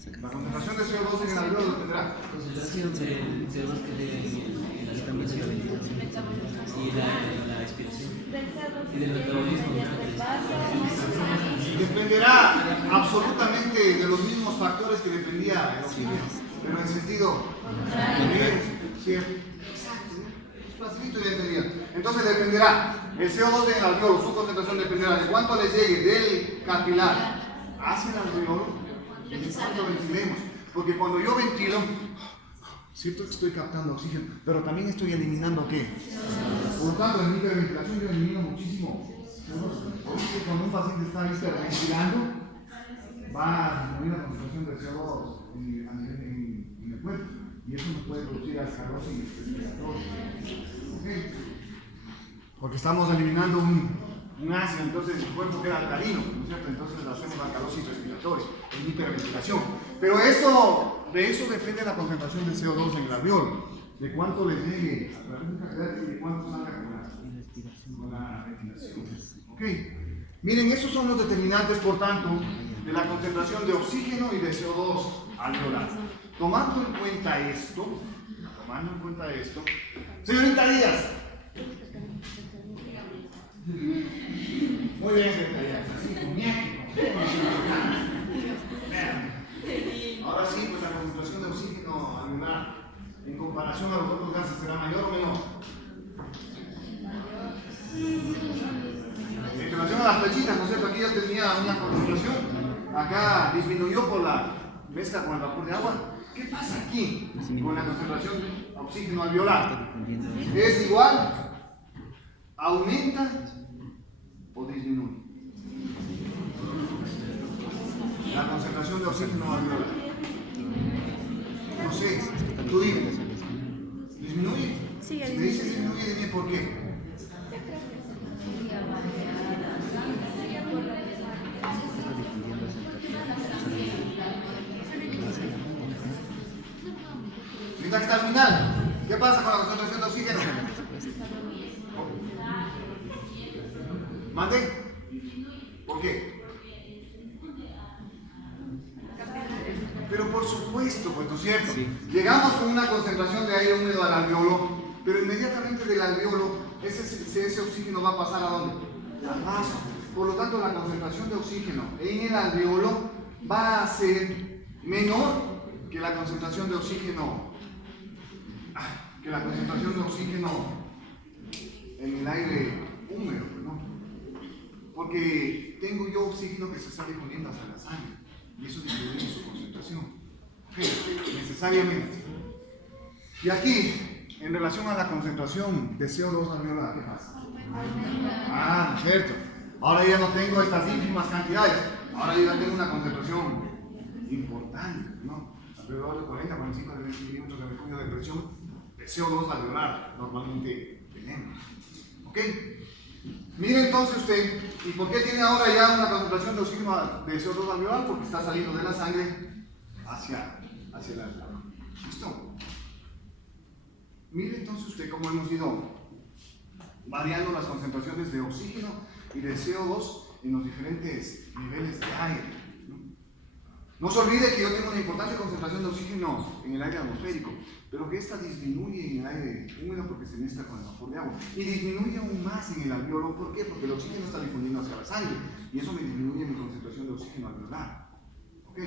La concentración de CO2 en el alveolo dependerá. concentración del CO2 que debe en la ventilación y la expiración y del metabolismo. Dependerá absolutamente de los mismos factores que dependía el oxígeno, pero en sentido cierto. Exacto, facilito ya entendía. Entonces dependerá el CO2 en el alveolo, su concentración dependerá de cuánto le llegue del capilar hacia el alveolo y de cuánto ventilemos. Porque cuando yo ventilo, cierto que estoy captando oxígeno, pero también estoy eliminando ¿qué? Por lo tanto, en mi hiperventilación yo elimino muchísimo. Por eso cuando un paciente está hiperventilando, va a disminuir la concentración de CO2 en el cuerpo. Y eso nos puede producir alcalosis respiratoria. ¿Okay? Porque estamos eliminando un ácido, entonces el cuerpo queda alcalino, ¿no es cierto? Entonces hacemos alcalosis respiratoria, en hiperventilación. Pero de eso depende la concentración de CO2 en el alveolo, de cuánto le llegue a través del capilar y de cuánto salga con la ventilación. ¿Ok? Miren, esos son los determinantes, por tanto, de la concentración de oxígeno y de CO2 alveolar. Tomando en cuenta esto, señorita Díaz. Muy bien, señorita Díaz. Ahora sí, pues la concentración de oxígeno alveolar en comparación a los otros gases será mayor o menor. En relación a las flechitas, ¿no es cierto? Aquí ya tenía una concentración, acá disminuyó por la mezcla con el vapor de agua. ¿Qué pasa aquí con la concentración? oxígeno alveolar. Está difundiendo. Es igual, aumenta o disminuye la concentración de oxígeno alveolar. No sé, tú dime, ¿disminuye? Sigue Si me dices disminuye, dime por qué. Está difundiendo esa Ahorita que está al final, ¿qué pasa con la concentración de oxígeno? ¿Mande? ¿Por qué? Pero por supuesto, pues, ¿no es cierto? Sí. Llegamos con una concentración de aire húmedo al alveolo, pero inmediatamente del alveolo, ese oxígeno va a pasar ¿a dónde? Al vaso. Por lo tanto, la concentración de oxígeno en el alveolo va a ser menor que la concentración de oxígeno, en el aire húmedo, ¿no? Porque tengo yo oxígeno que se está difundiendo hacia la sangre y eso disminuye su concentración. Okay, necesariamente. Y aquí, en relación a la concentración de CO2 alveolar, ¿qué pasa? Ah, cierto. Ahora ya no tengo estas ínfimas cantidades. Ahora yo ya tengo una concentración importante, ¿no? Alrededor de 40-45 milímetros de mercurio de presión de CO2 alveolar. Normalmente tenemos. ¿Ok? Mire entonces usted, ¿y por qué tiene ahora ya una concentración de oxígeno de CO2 alveolar? Porque está saliendo de la sangre hacia el alveolo. ¿Listo? Mire entonces usted cómo hemos ido variando las concentraciones de oxígeno y de CO2 en los diferentes niveles de aire. No se olvide que yo tengo una importante concentración de oxígeno en el aire atmosférico, pero que esta disminuye en el aire húmedo porque se mezcla con el vapor de agua. Y disminuye aún más en el alveolo. ¿Por qué? Porque el oxígeno está difundiendo hacia la sangre y eso me disminuye mi concentración de oxígeno alveolar. ¿Ok?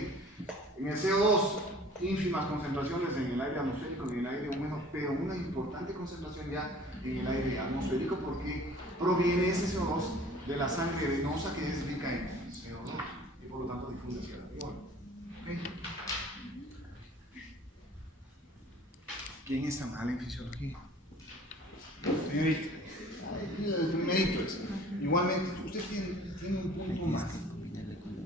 En el CO2, ínfimas concentraciones en el aire atmosférico y en el aire húmedo, pero una importante concentración ya en el aire atmosférico porque proviene ese CO2 de la sangre venosa que es rica en CO2 y por lo tanto difunde hacia el alveolo. ¿Okay? ¿Quién está mal en fisiología? Señorita, el primerito es. Igualmente, usted tiene un punto más.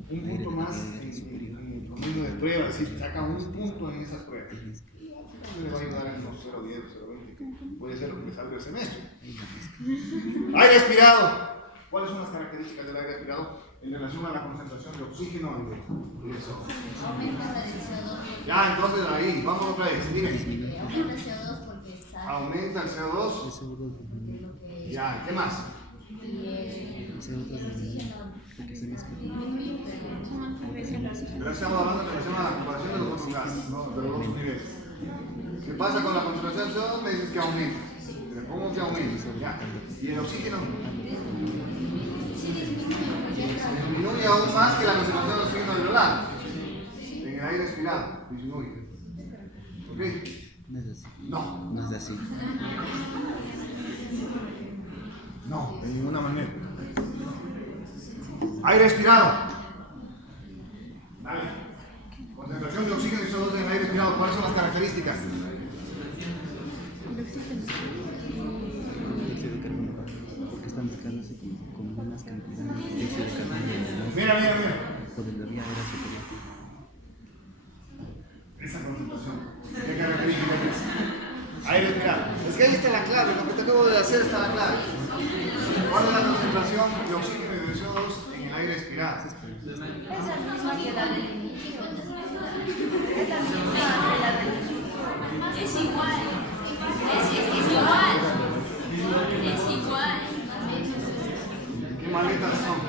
Un punto más en el promedio de pruebas, es decir, saca un punto en esas pruebas. No le va a ayudar en los 0.10 o 0.20, puede ser lo que le salga el semestre. Aire expirado. ¿Cuáles son las características del aire expirado en relación a la concentración de oxígeno y de CO2? Aumenta la de CO2. Ya, entonces ahí, vamos otra vez, dime. Aumenta el CO2 porque está. Aumenta el CO2. Ya, ¿qué más? Porque se mezcla. Pero estamos hablando en relación a la comparación de los otros gases, ¿no? De los otros niveles. ¿Qué pasa con la concentración de CO2? Me dices que aumenta. Te pongo que aumenta. Ya. ¿Y el oxígeno? Disminuye aún más que la concentración de oxígeno alveolar. En el aire expirado, disminuye. ¿Ok? No es así. No. No es así. No, de ninguna manera. Aire expirado. Dale. Concentración de oxígeno y CO2 en el aire expirado. ¿Cuáles son las características? Dióxido de carbono. Porque está mezclándose con buenas cantidades de dióxido de carbono. Mira. Por la vía aérea superior. Esa concentración. ¿Qué características es? Aire expirado. Es que ahí está la clave. Lo que te acabo de hacer está la clave. ¿Cuál es la concentración de oxígeno y de CO2 en el aire expirado? Es la misma que la del inicio. Es la misma que la del inicio. Es igual. Es igual. Es igual. ¿Qué maletas son?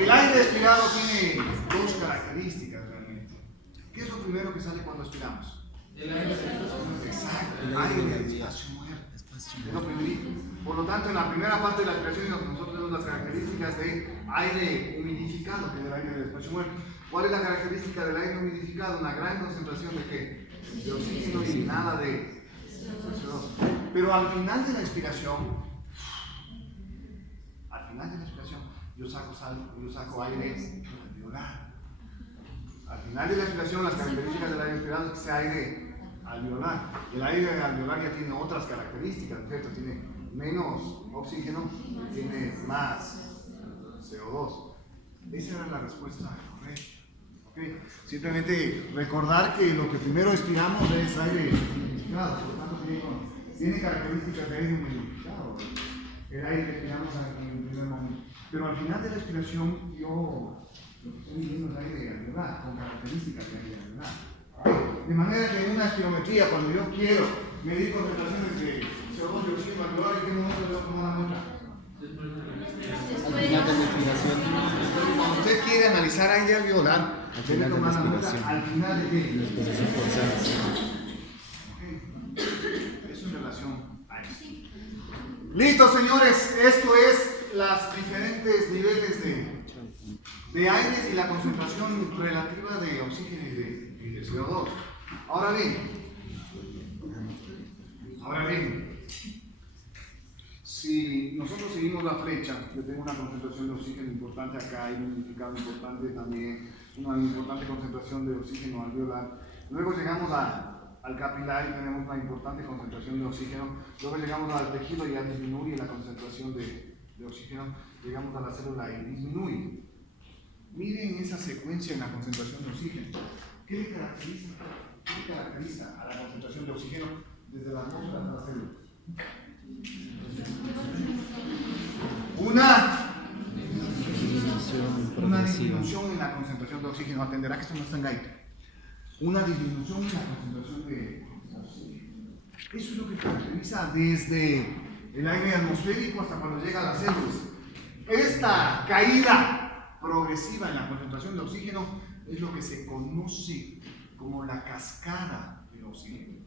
El aire expirado tiene dos características realmente. ¿Qué es lo primero que sale cuando expiramos? El aire. Exacto, el aire del espacio muerto. Es lo primerito. Por lo tanto, en la primera parte de la expiración nosotros tenemos las características de aire humidificado, que es el aire del espacio muerto. ¿Cuál es la característica del aire humidificado? Una gran concentración de ¿qué? De oxígeno y nada de CO2. Pero al final de la expiración, yo saco aire alveolar. Al final de la expiración, las características del aire expirado es que sea aire alveolar. El aire alveolar ya tiene otras características, ¿no es cierto? Tiene menos oxígeno y tiene más CO2. Esa era la respuesta correcta. ¿Okay? Simplemente recordar que lo que primero expiramos es aire humidificado, por lo tanto tiene características de aire humidificado, el aire que expiramos en el primer momento. Pero al final de la expiración yo lo que estoy midiendo es aire alveolar, con características de aire alveolar. ¿Okay? De manera que en una espirometría, cuando yo quiero medir concentraciones de CO2 y oxígeno alveolar, ¿en qué momento debo tomar la muestra? Al final de la expiración. Cuando usted quiere analizar aire alveolar, Al debe final de la tomar la muestra expiración. al final de qué? La expiración forzada. Okay. Eso en relación a eso. Listo, señores, esto es los diferentes niveles de aire y la concentración relativa de oxígeno y de CO2. Ahora bien, si nosotros seguimos la flecha, yo tengo una concentración de oxígeno importante acá, hay un identificado importante también, una importante concentración de oxígeno alveolar. Luego llegamos al capilar y tenemos una importante concentración de oxígeno. Luego llegamos al tejido y ya disminuye la concentración de oxígeno. Llegamos a la célula y disminuye. Miren esa secuencia en la concentración de oxígeno. ¿Qué le caracteriza a la concentración de oxígeno desde la atmósfera hasta la célula? Una disminución en la concentración de oxígeno. Atenderá que esto no está en gaita. Una disminución en la concentración de oxígeno. Eso es lo que caracteriza desde el aire atmosférico hasta cuando llega a las células. Esta caída progresiva en la concentración de oxígeno es lo que se conoce como la cascada del oxígeno.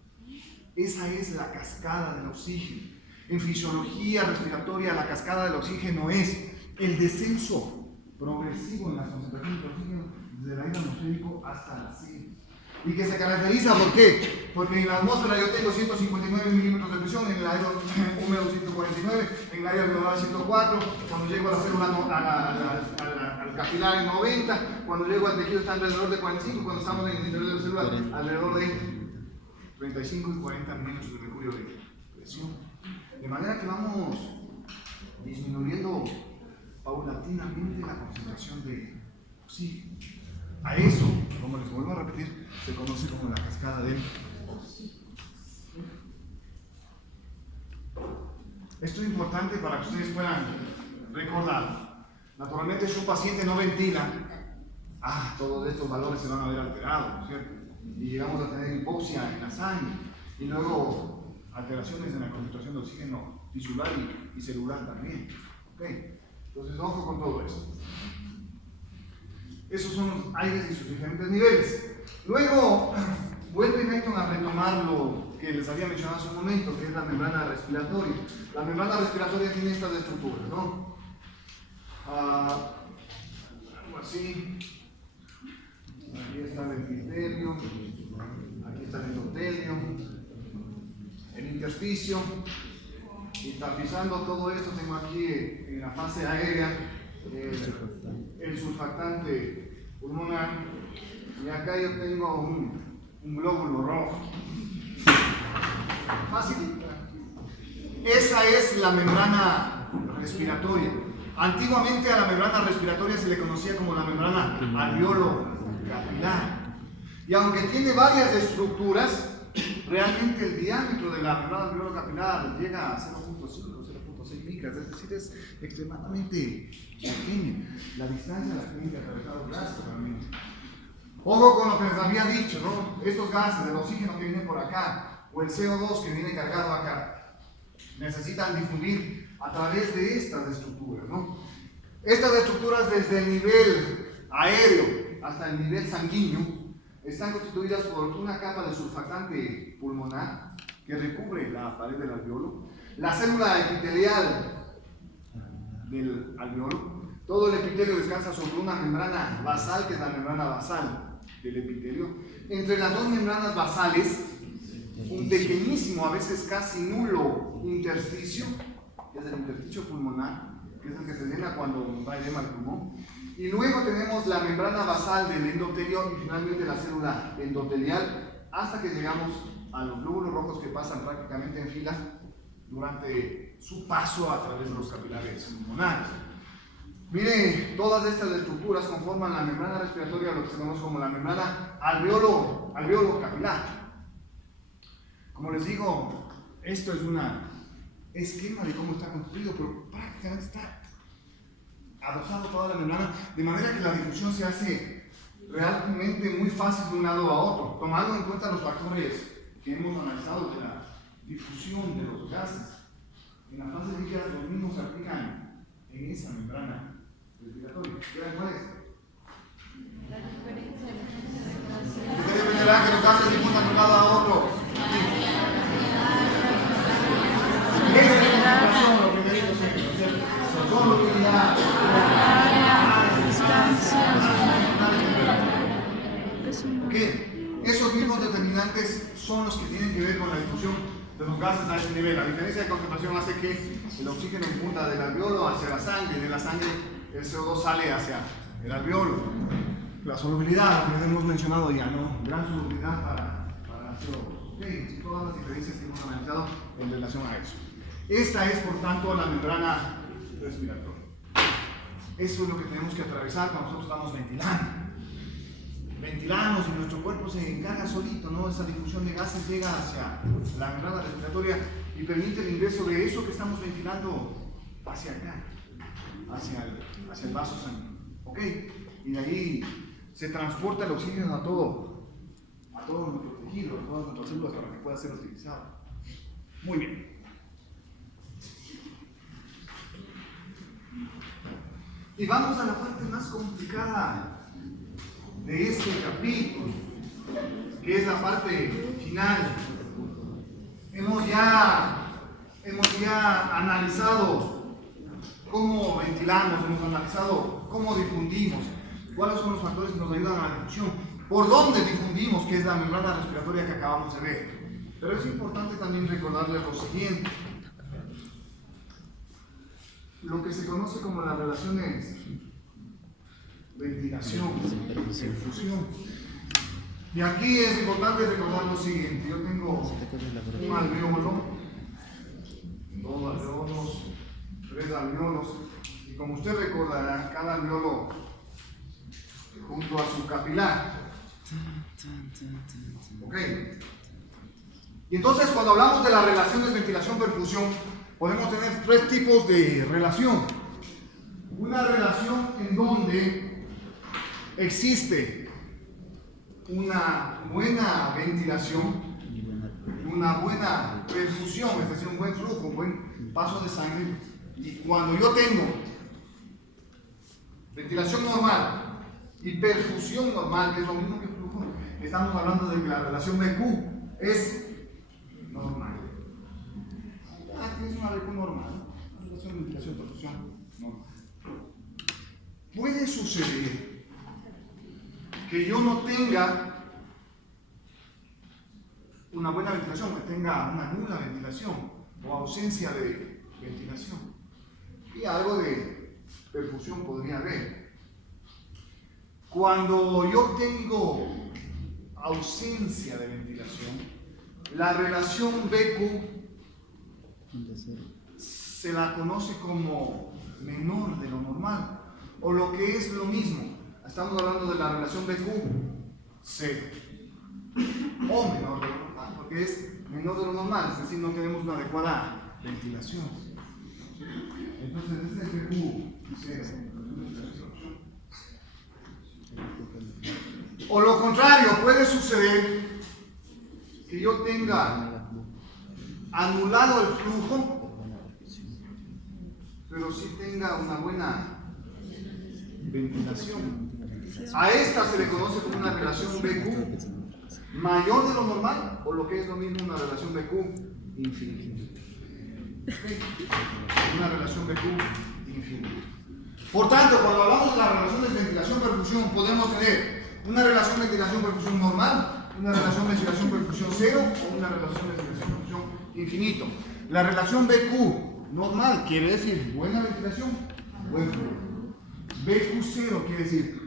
Esa es la cascada del oxígeno. En fisiología respiratoria, la cascada del oxígeno es el descenso progresivo en la concentración de oxígeno desde el aire atmosférico hasta la célula. Y que se caracteriza, ¿por qué? Porque en la atmósfera yo tengo 159 milímetros de presión, en el aire húmedo 149, en el aire alveolar 104, cuando llego a la célula, al capilar en 90, cuando llego al tejido está alrededor de 45, cuando estamos en el interior de la célula alrededor de 35 y 40 milímetros de mercurio de presión. De manera que vamos disminuyendo paulatinamente la concentración de oxígeno. A eso, como les vuelvo a repetir, se conoce como la cascada del oxígeno. Esto es importante para que ustedes puedan recordar. Naturalmente, si un paciente no ventila, todos estos valores se van a ver alterados, ¿no es cierto? Y llegamos a tener hipoxia en la sangre, y luego alteraciones en la concentración de oxígeno tisular y celular también. ¿Okay? Entonces, ojo con todo eso. Esos son los aires y sus diferentes niveles. Luego, vuelve Newton a retomar lo que les había mencionado hace un momento, que es la membrana respiratoria. La membrana respiratoria tiene estas estructuras, ¿no? Algo así. Aquí está el epitelio, aquí está el endotelio, el intersticio. Y tapizando todo esto, tengo aquí en la fase aérea el surfactante pulmonar, y acá yo tengo un glóbulo rojo. Fácil. Esa es la membrana respiratoria. Antiguamente a la membrana respiratoria se le conocía como la membrana alveolo-capilar. Y aunque tiene varias estructuras, realmente el diámetro de la membrana alveolo-capilar llega a 0.6 micras, es decir, es extremadamente pequeña. La distancia la tienen que atravesar los gases realmente. Ojo con lo que les había dicho, ¿no? Estos gases, el oxígeno que viene por acá, o el CO2 que viene cargado acá, necesitan difundir a través de estas estructuras, ¿no? Estas estructuras desde el nivel aéreo hasta el nivel sanguíneo están constituidas por una capa de surfactante pulmonar que recubre la pared del alveolo, la célula epitelial del alveolo. Todo el epitelio descansa sobre una membrana basal, que es la membrana basal del epitelio. Entre las dos membranas basales, un pequeñísimo, a veces casi nulo intersticio, que es el intersticio pulmonar, que es el que se llena cuando va edema al pulmón. Y luego tenemos la membrana basal del endotelio y finalmente la célula endotelial, hasta que llegamos a los glóbulos rojos que pasan prácticamente en fila durante su paso a través de los capilares pulmonares. Mire, todas estas estructuras conforman la membrana respiratoria, lo que se conoce como la membrana alveolo capilar. Como les digo, esto es un esquema de cómo está construido, pero prácticamente está adosado toda la membrana, de manera que la difusión se hace realmente muy fácil de un lado a otro, tomando en cuenta los factores que hemos analizado de la difusión de los gases. En la fase líquida los mismos se aplican en esa membrana respiratoria. ¿Qué cuál es? Ustedes verán que los gases difunden de un lado a otro. Esa es la concentración, lo primerito siempre. Solubilidad. ¿Qué? Esos mismos determinantes son los que tienen que ver con la difusión de los gases a este nivel. La diferencia de concentración hace que el oxígeno punta del alveolo hacia la sangre, y de la sangre el CO2 sale hacia el alveolo. La solubilidad, como hemos mencionado ya, ¿no? Gran solubilidad para CO2. ¿Okay? Todas las diferencias que hemos analizado en relación a eso. Esta es, por tanto, la membrana respiratoria. Eso es lo que tenemos que atravesar cuando nosotros estamos ventilando. Ventilamos y nuestro cuerpo se encarga solito, ¿no? Esa difusión de gases llega hacia la membrana respiratoria y permite el ingreso de eso que estamos ventilando hacia acá, hacia el vaso sanguíneo. ¿Ok? Y de ahí se transporta el oxígeno a todo nuestro tejido, a todas nuestras células para que pueda ser utilizado. Muy bien. Y vamos a la parte más complicada de este capítulo, que es la parte final. Hemos ya analizado cómo ventilamos, hemos analizado cómo difundimos, cuáles son los factores que nos ayudan a la difusión, por dónde difundimos, que es la membrana respiratoria que acabamos de ver. Pero es importante también recordarles lo siguiente. Lo que se conoce como las relaciones ventilación, perfusión. Y aquí es importante recordar lo siguiente: yo tengo un alveolo, dos alveolos, tres alveolos, y como usted recordará, cada alveolo junto a su capilar. ¿Ok? Y entonces, cuando hablamos de las relaciones ventilación-perfusión, podemos tener tres tipos de relación. Una relación en donde existe una buena ventilación, una buena perfusión, es decir, un buen flujo, un buen paso de sangre. Y cuando yo tengo ventilación normal y perfusión normal, que es lo mismo que flujo, estamos hablando de que la relación BQ es normal. Aquí es una BQ normal, una relación de ventilación y perfusión normal. Puede suceder que yo no tenga una buena ventilación, que tenga una nula ventilación o ausencia de ventilación. Y algo de perfusión podría haber. Cuando yo tengo ausencia de ventilación, la relación BQ se la conoce como menor de lo normal, o lo que es lo mismo. Estamos hablando de la relación BQ, 0, o menor de lo normal, porque es menor de lo normal, es decir, no tenemos una adecuada ventilación. Entonces, este es BQ 0. O lo contrario, puede suceder que yo tenga anulado el flujo, pero sí tenga una buena ventilación. A esta se le conoce como una relación BQ mayor de lo normal, o lo que es lo mismo, una relación BQ infinita. ¿Okay? Una relación BQ infinita. Por tanto, cuando hablamos de las relaciones de ventilación-perfusión, podemos tener una relación ventilación-perfusión normal, una relación ventilación-perfusión 0 o una relación ventilación-perfusión infinito. La relación BQ normal quiere decir buena ventilación, buen flujo. BQ 0 quiere decir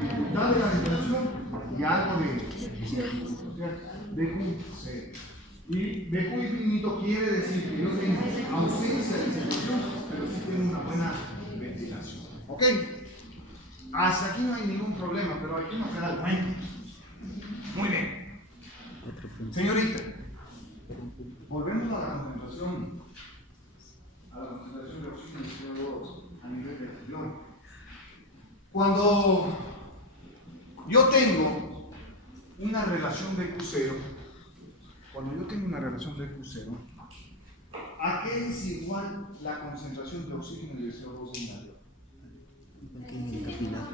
dificultad de la ventilación y algo de BQ 0. Y BQ infinito quiere decir que yo tengo ausencia de secreción, pero sí tengo una buena ventilación. ¿Ok? Hasta aquí no hay ningún problema, pero aquí no queda el cuento. Muy bien. Otro punto. Señorita, volvemos a la concentración de oxígeno y CO2 a nivel del riñón. Cuando yo tengo una relación BQ0, ¿a qué es igual la concentración de oxígeno y de CO2 en la alveolar? Porque capilar.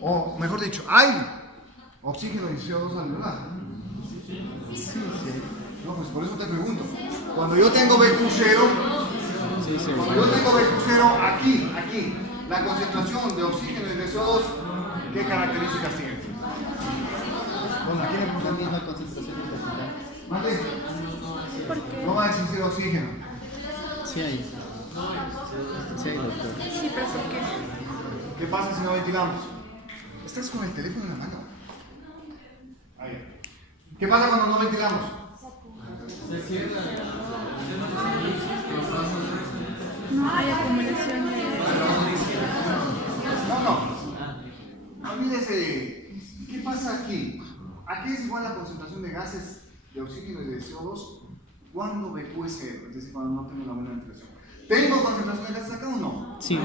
O mejor dicho, ¿hay oxígeno y CO2 alveolar? No, pues por eso te pregunto. Cuando yo tengo BQ0, aquí, la concentración de oxígeno y de CO2, ¿qué características tiene? Bueno, aquí le La pongo misma concentración de capilar. ¿Mande? No va a existir oxígeno. Sí hay. Sí hay, doctor. Sí, pero ¿por qué? ¿Qué pasa si no ventilamos? Estás con el teléfono en la mano. Ahí. ¿Qué pasa cuando no ventilamos? No hay acumulación de... No. Olvídese. ¿Qué pasa aquí? Aquí es igual la concentración de gases de oxígeno y de CO2 cuando BQ es 0, es decir, cuando no tengo una buena ventilación. ¿Tengo concentración de gases acá o no? Sí.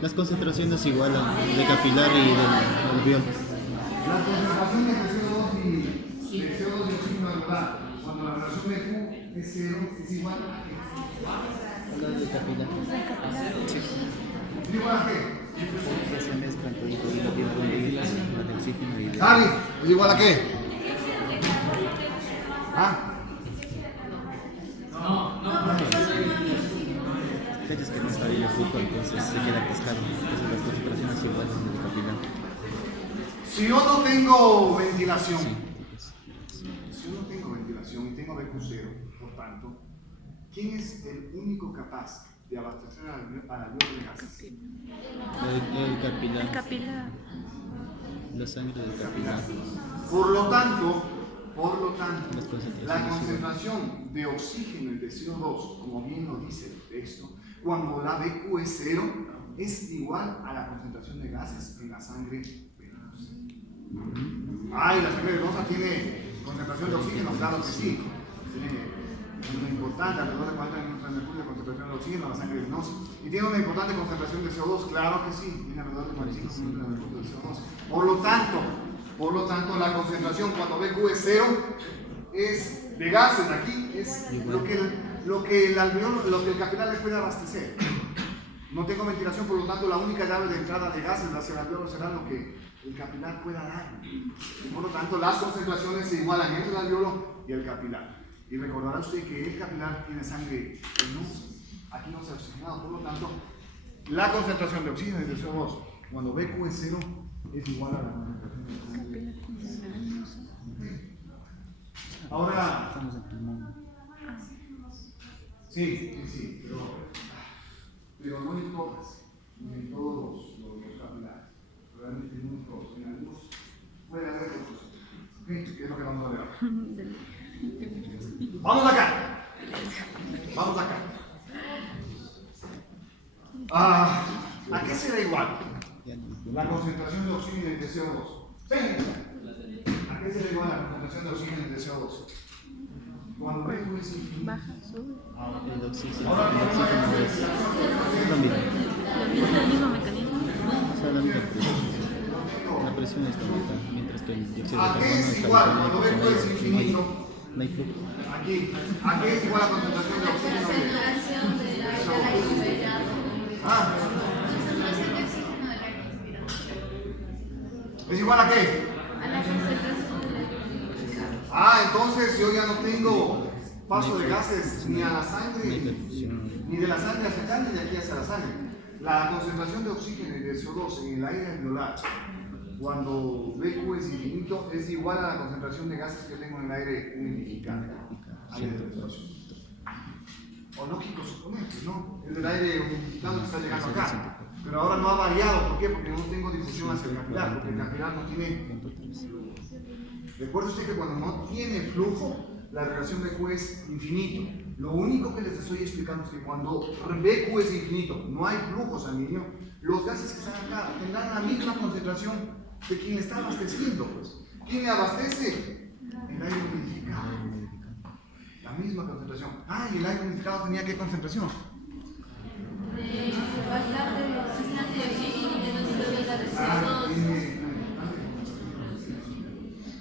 Las concentraciones igual de capilar y del alveolo. La concentración de CO2 y de CO2 y oxígeno alveolar, cuando la relación BQ es 0, es igual a qué? La de capilar. Sí. ¿Es igual a qué? Porque se mezclan con la tiene la de oxígeno y de... David, ¿es igual a qué? ¿Ah? Es que no está bien el fútbol, entonces se queda cascado. Entonces las concentraciones iguales en el capilar. Si yo no tengo ventilación, Sí. si yo no tengo ventilación y tengo BQ0, por tanto, ¿quién es el único capaz de abastecer al alveolo de gases? El capilar. El capilar. La sangre del capilar. Por lo tanto, Las concentraciones la concentración de oxígeno y de CO2, como bien lo dice el texto, cuando la BQ es 0, es igual a la concentración de gases en la sangre venosa. ¿Y la sangre venosa tiene concentración de oxígeno? Claro que sí. Tiene una importante, alrededor de 40 minutos de mercurio de concentración de oxígeno en la sangre venosa. Y tiene una importante concentración de CO2, claro que sí. Tiene alrededor de 45 minutos de mercurio de CO2. Por lo tanto, la concentración cuando BQ es 0 es de gases aquí, es lo que el alveolo, lo que el capilar le puede abastecer. No tengo ventilación, por lo tanto, la única llave de entrada de gases hacia el alveolo será lo que el capilar pueda dar. Y por lo tanto, las concentraciones se igualan entre el alveolo y el capilar. Y recordará usted que el capilar tiene sangre venosa. Aquí no se ha oxigenado, por lo tanto, la concentración de oxígeno y de CO2 cuando BQ es 0 es igual a la concentración de oxígeno. Ahora, Estamos en pulmón. sí, pero no en todas, ni en todos los capilares. Realmente no en todos, en algunos puede haber otros. ¿Ok? ¿Qué es lo que vamos a ver ahora? Vamos acá. ¿A qué será igual? La concentración de oxígeno y de CO2. ¿A qué será igual la concentración de oxígeno y de CO2? Cuando BQ es infinito. Baja, sube. El oxígeno. Ahora El oxígeno es lo mismo. El mismo mecanismo. O sea, la misma presión. La presión es la misma, mientras que el dióxido de ¿A qué carbono es está igual igual, cuando BQ es infinito? no hay flujo. Aquí, ¿a qué es igual la concentración de oxígeno y de Concentración de la respirado. Ah, Concentración de oxígeno del aire respirado. ¿es igual a qué? A la concentración del aire respirado. Entonces yo ya no tengo paso de gases ni a la sangre, No hay perfusión. ni de la sangre hacia acá, ni de aquí hacia la sangre. La concentración de oxígeno y de CO2 en el aire alveolar, cuando BQ es infinito, es igual a la concentración de gases que tengo en el aire unificado. Aire de respiración. O lógico suponente, ¿no? Es el aire unificado que está llegando acá. Pero ahora no ha variado, ¿por qué? Porque no tengo difusión hacia el capilar, porque el capilar no tiene Recuerde usted que cuando no tiene flujo, la relación BQ es infinito. Lo único que les estoy explicando es que cuando BQ es infinito, no hay flujo sanguíneo, los gases que están acá tendrán la misma concentración de quien le está abasteciendo. Pues. ¿Quién le abastece? El aire humidificado. La misma concentración. Ah, y el aire humidificado tenía ¿qué concentración? Tiene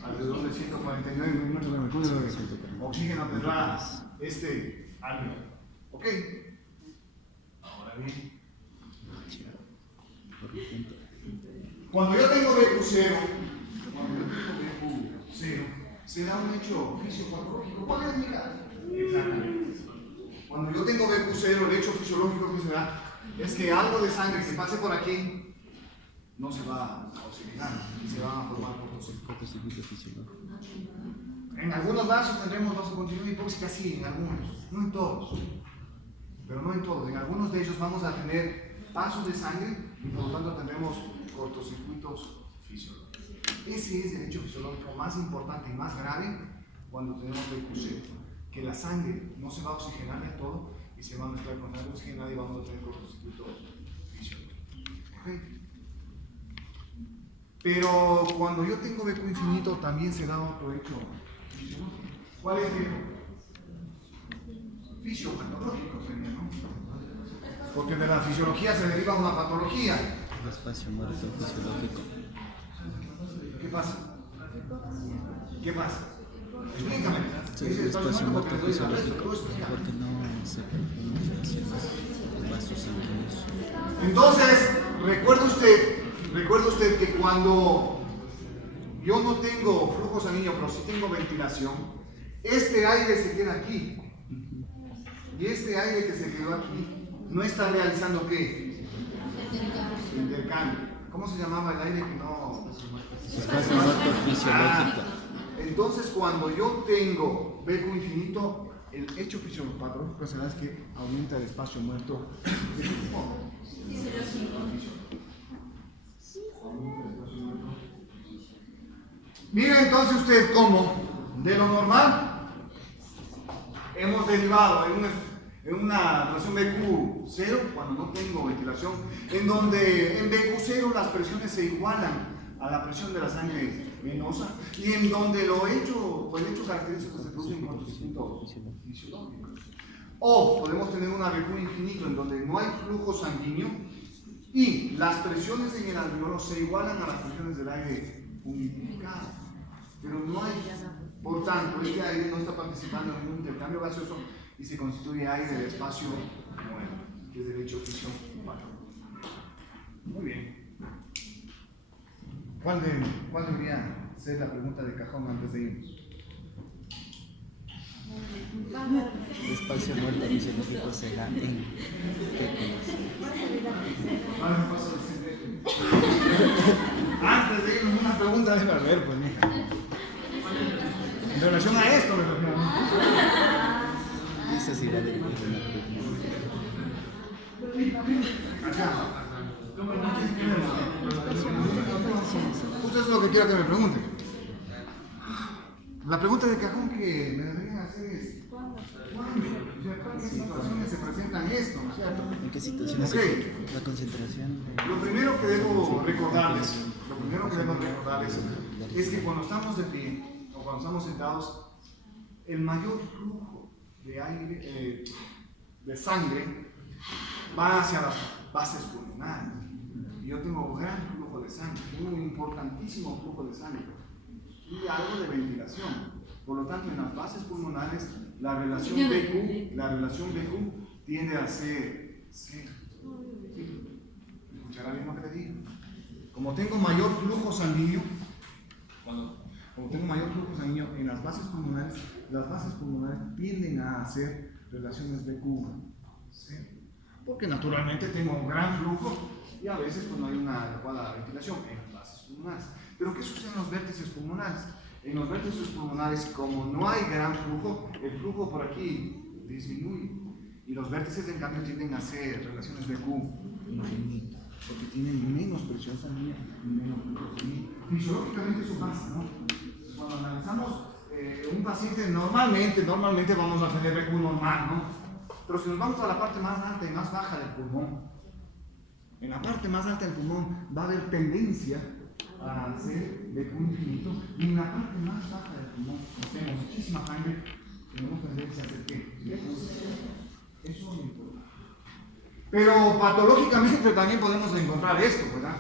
alrededor de 149 milímetros de mercurio de oxígeno tendrá este algo. ¿Ok? Ahora bien, cuando yo tengo BQ0, se da un hecho fisiopatológico. ¿Cuál es mi caso? Exactamente. Cuando yo tengo BQ0, el hecho fisiológico que se da es que algo de sangre que pase por aquí no se va a oxigenar y se van a formar cortocircuitos fisiológicos. En algunos vasos tendremos vasoconstricción hipóxica, sí, en algunos, no en todos, pero no en todos. En algunos de ellos vamos a tener pasos de sangre y por lo tanto tendremos cortocircuitos fisiológicos. Ese es el hecho fisiológico más importante y más grave cuando tenemos BQ0, que la sangre no se va a oxigenar del todo y se va a mezclar con sangre oxigenada y vamos a tener cortocircuitos fisiológicos. ¿Okay? Pero cuando yo tengo BQ infinito también se da otro hecho fisiológico. ¿Cuál es el fisiopatológico? Sería, ¿no? Porque de la fisiología se deriva una patología. El espacio muerto fisiológico. ¿Qué pasa? ¿Qué pasa? Explícame. Sí, el espacio muerto fisiológico, porque no se perfuman los vasos sanguíneos. Entonces, recuerde usted que cuando yo no tengo flujo sanguíneo, pero sí tengo ventilación, este aire se queda aquí. Y este aire que se quedó aquí no está realizando ¿qué? Intercambio. ¿Cómo se llamaba el aire que no? Espacio muerto fisiológico. Entonces, cuando yo tengo BQ infinito, el hecho fisiopatológico será es que aumenta el espacio muerto. Mira entonces usted cómo de lo normal hemos derivado en una relación BQ0 cuando no tengo ventilación, en donde en BQ0 las presiones se igualan a la presión de la sangre venosa y en donde el hecho característico se produce en cortocircuito fisiológico. O podemos tener una BQ infinito en donde no hay flujo sanguíneo y las presiones en el alveolo se igualan a las presiones del aire humidificado, pero no hay, por tanto, este aire no está participando en un intercambio gaseoso y se constituye aire de espacio muerto, que es el hecho fisiopatológico. Muy bien. ¿Cuál debería ser la pregunta de cajón antes de irnos? El espacio muerto fisiológico será en ¿qué Antes de irnos, una pregunta de ver, pues, mija. En relación a esto, Esa será de la acá. Usted es lo que quiero que me pregunte. La pregunta de cajón que me deberían hacer es ¿cuándo? ¿En qué situaciones se presentan esto? ¿No es cierto? ¿En qué situaciones Okay. la concentración de... Lo primero que debo recordarles es que cuando estamos de pie o cuando estamos sentados, el mayor flujo de aire, de sangre, va hacia las bases pulmonares. Y yo tengo un gran flujo de sangre, un importantísimo flujo de sangre y algo de ventilación. Por lo tanto, en las bases pulmonares, la relación BQ tiende a ser cero. ¿Escuchará bien lo que te digo? Como tengo mayor flujo sanguíneo, en las bases pulmonares tienden a hacer relaciones BQ cero. Porque naturalmente tengo un gran flujo y a veces pues, no hay una adecuada ventilación en las bases pulmonares. Pero ¿qué sucede en los vértices pulmonares? En los vértices pulmonares, como no hay gran flujo, el flujo por aquí disminuye. Y los vértices, en cambio, tienden a hacer relaciones BQ infinitas, porque tienen menos presión sanguínea y menos flujo sanguíneo. Fisiológicamente eso pasa, ¿no? cuando analizamos un paciente, normalmente vamos a tener BQ normal, ¿no? Pero si nos vamos a la parte más alta y más baja del pulmón, en la parte más alta del pulmón va a haber tendencia a ser BQ infinito, y en la parte más baja del pulmón, tenemos muchísima sangre, tenemos tendencia a ser ¿qué? Eso no importa. Pero patológicamente también podemos encontrar esto, ¿verdad?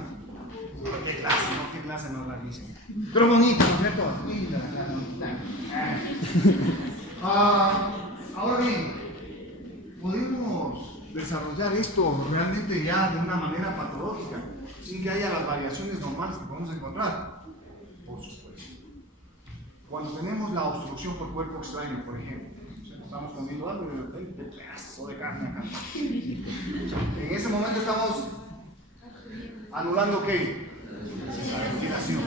¿Qué clase, no? ¿Qué clase nos la dicen? Pero bonito, ¿no es cierto? Ahora bien, podemos desarrollar esto realmente ya de una manera patológica, sin que haya las variaciones normales que podemos encontrar. Por supuesto. Cuando tenemos la obstrucción por cuerpo extraño, por ejemplo, estamos comiendo algo y de repente pedazo de carne acá. En ese momento estamos anulando ¿qué? La ventilación.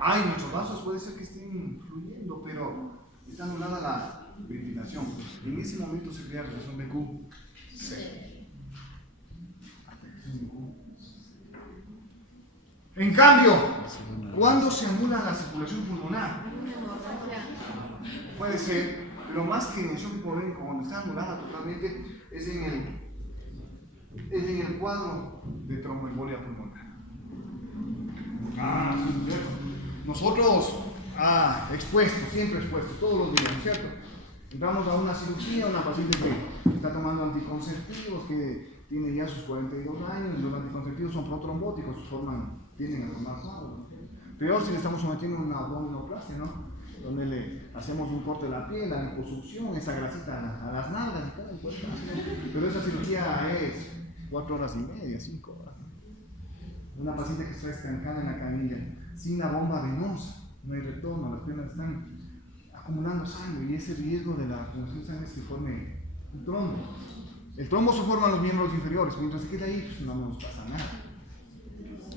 Ay, nuestros vasos puede ser que estén fluyendo, pero está anulada la ventilación. En ese momento se crea relación BQ. En cambio, ¿cuándo se anula la circulación pulmonar? Puede ser, pero más que en el shock hipodémico, cuando está anulada totalmente, es en el cuadro de tromboembolia pulmonar. Nosotros, expuestos, siempre expuestos, todos los días, ¿no es cierto? Entramos a una cirugía, una paciente que está tomando anticonceptivos, que tiene ya sus 42 años, y los anticonceptivos son protrombóticos, tienden a formar cuadros. Peor si le estamos sometiendo a una abdominoplastia, ¿no? Donde le hacemos un corte de la piel, la liposucción, esa grasita a las nalgas y todo el cuerpo. Pero esa cirugía es 4 horas y media, 5 horas. Una paciente que está estancada en la camilla, sin la bomba venosa, no hay retorno, las piernas están acumulando sangre y ese riesgo de la acumulación de sangre es que forme un trombo. El trombo se forma en los miembros inferiores, mientras se queda ahí, pues no nos pasa nada.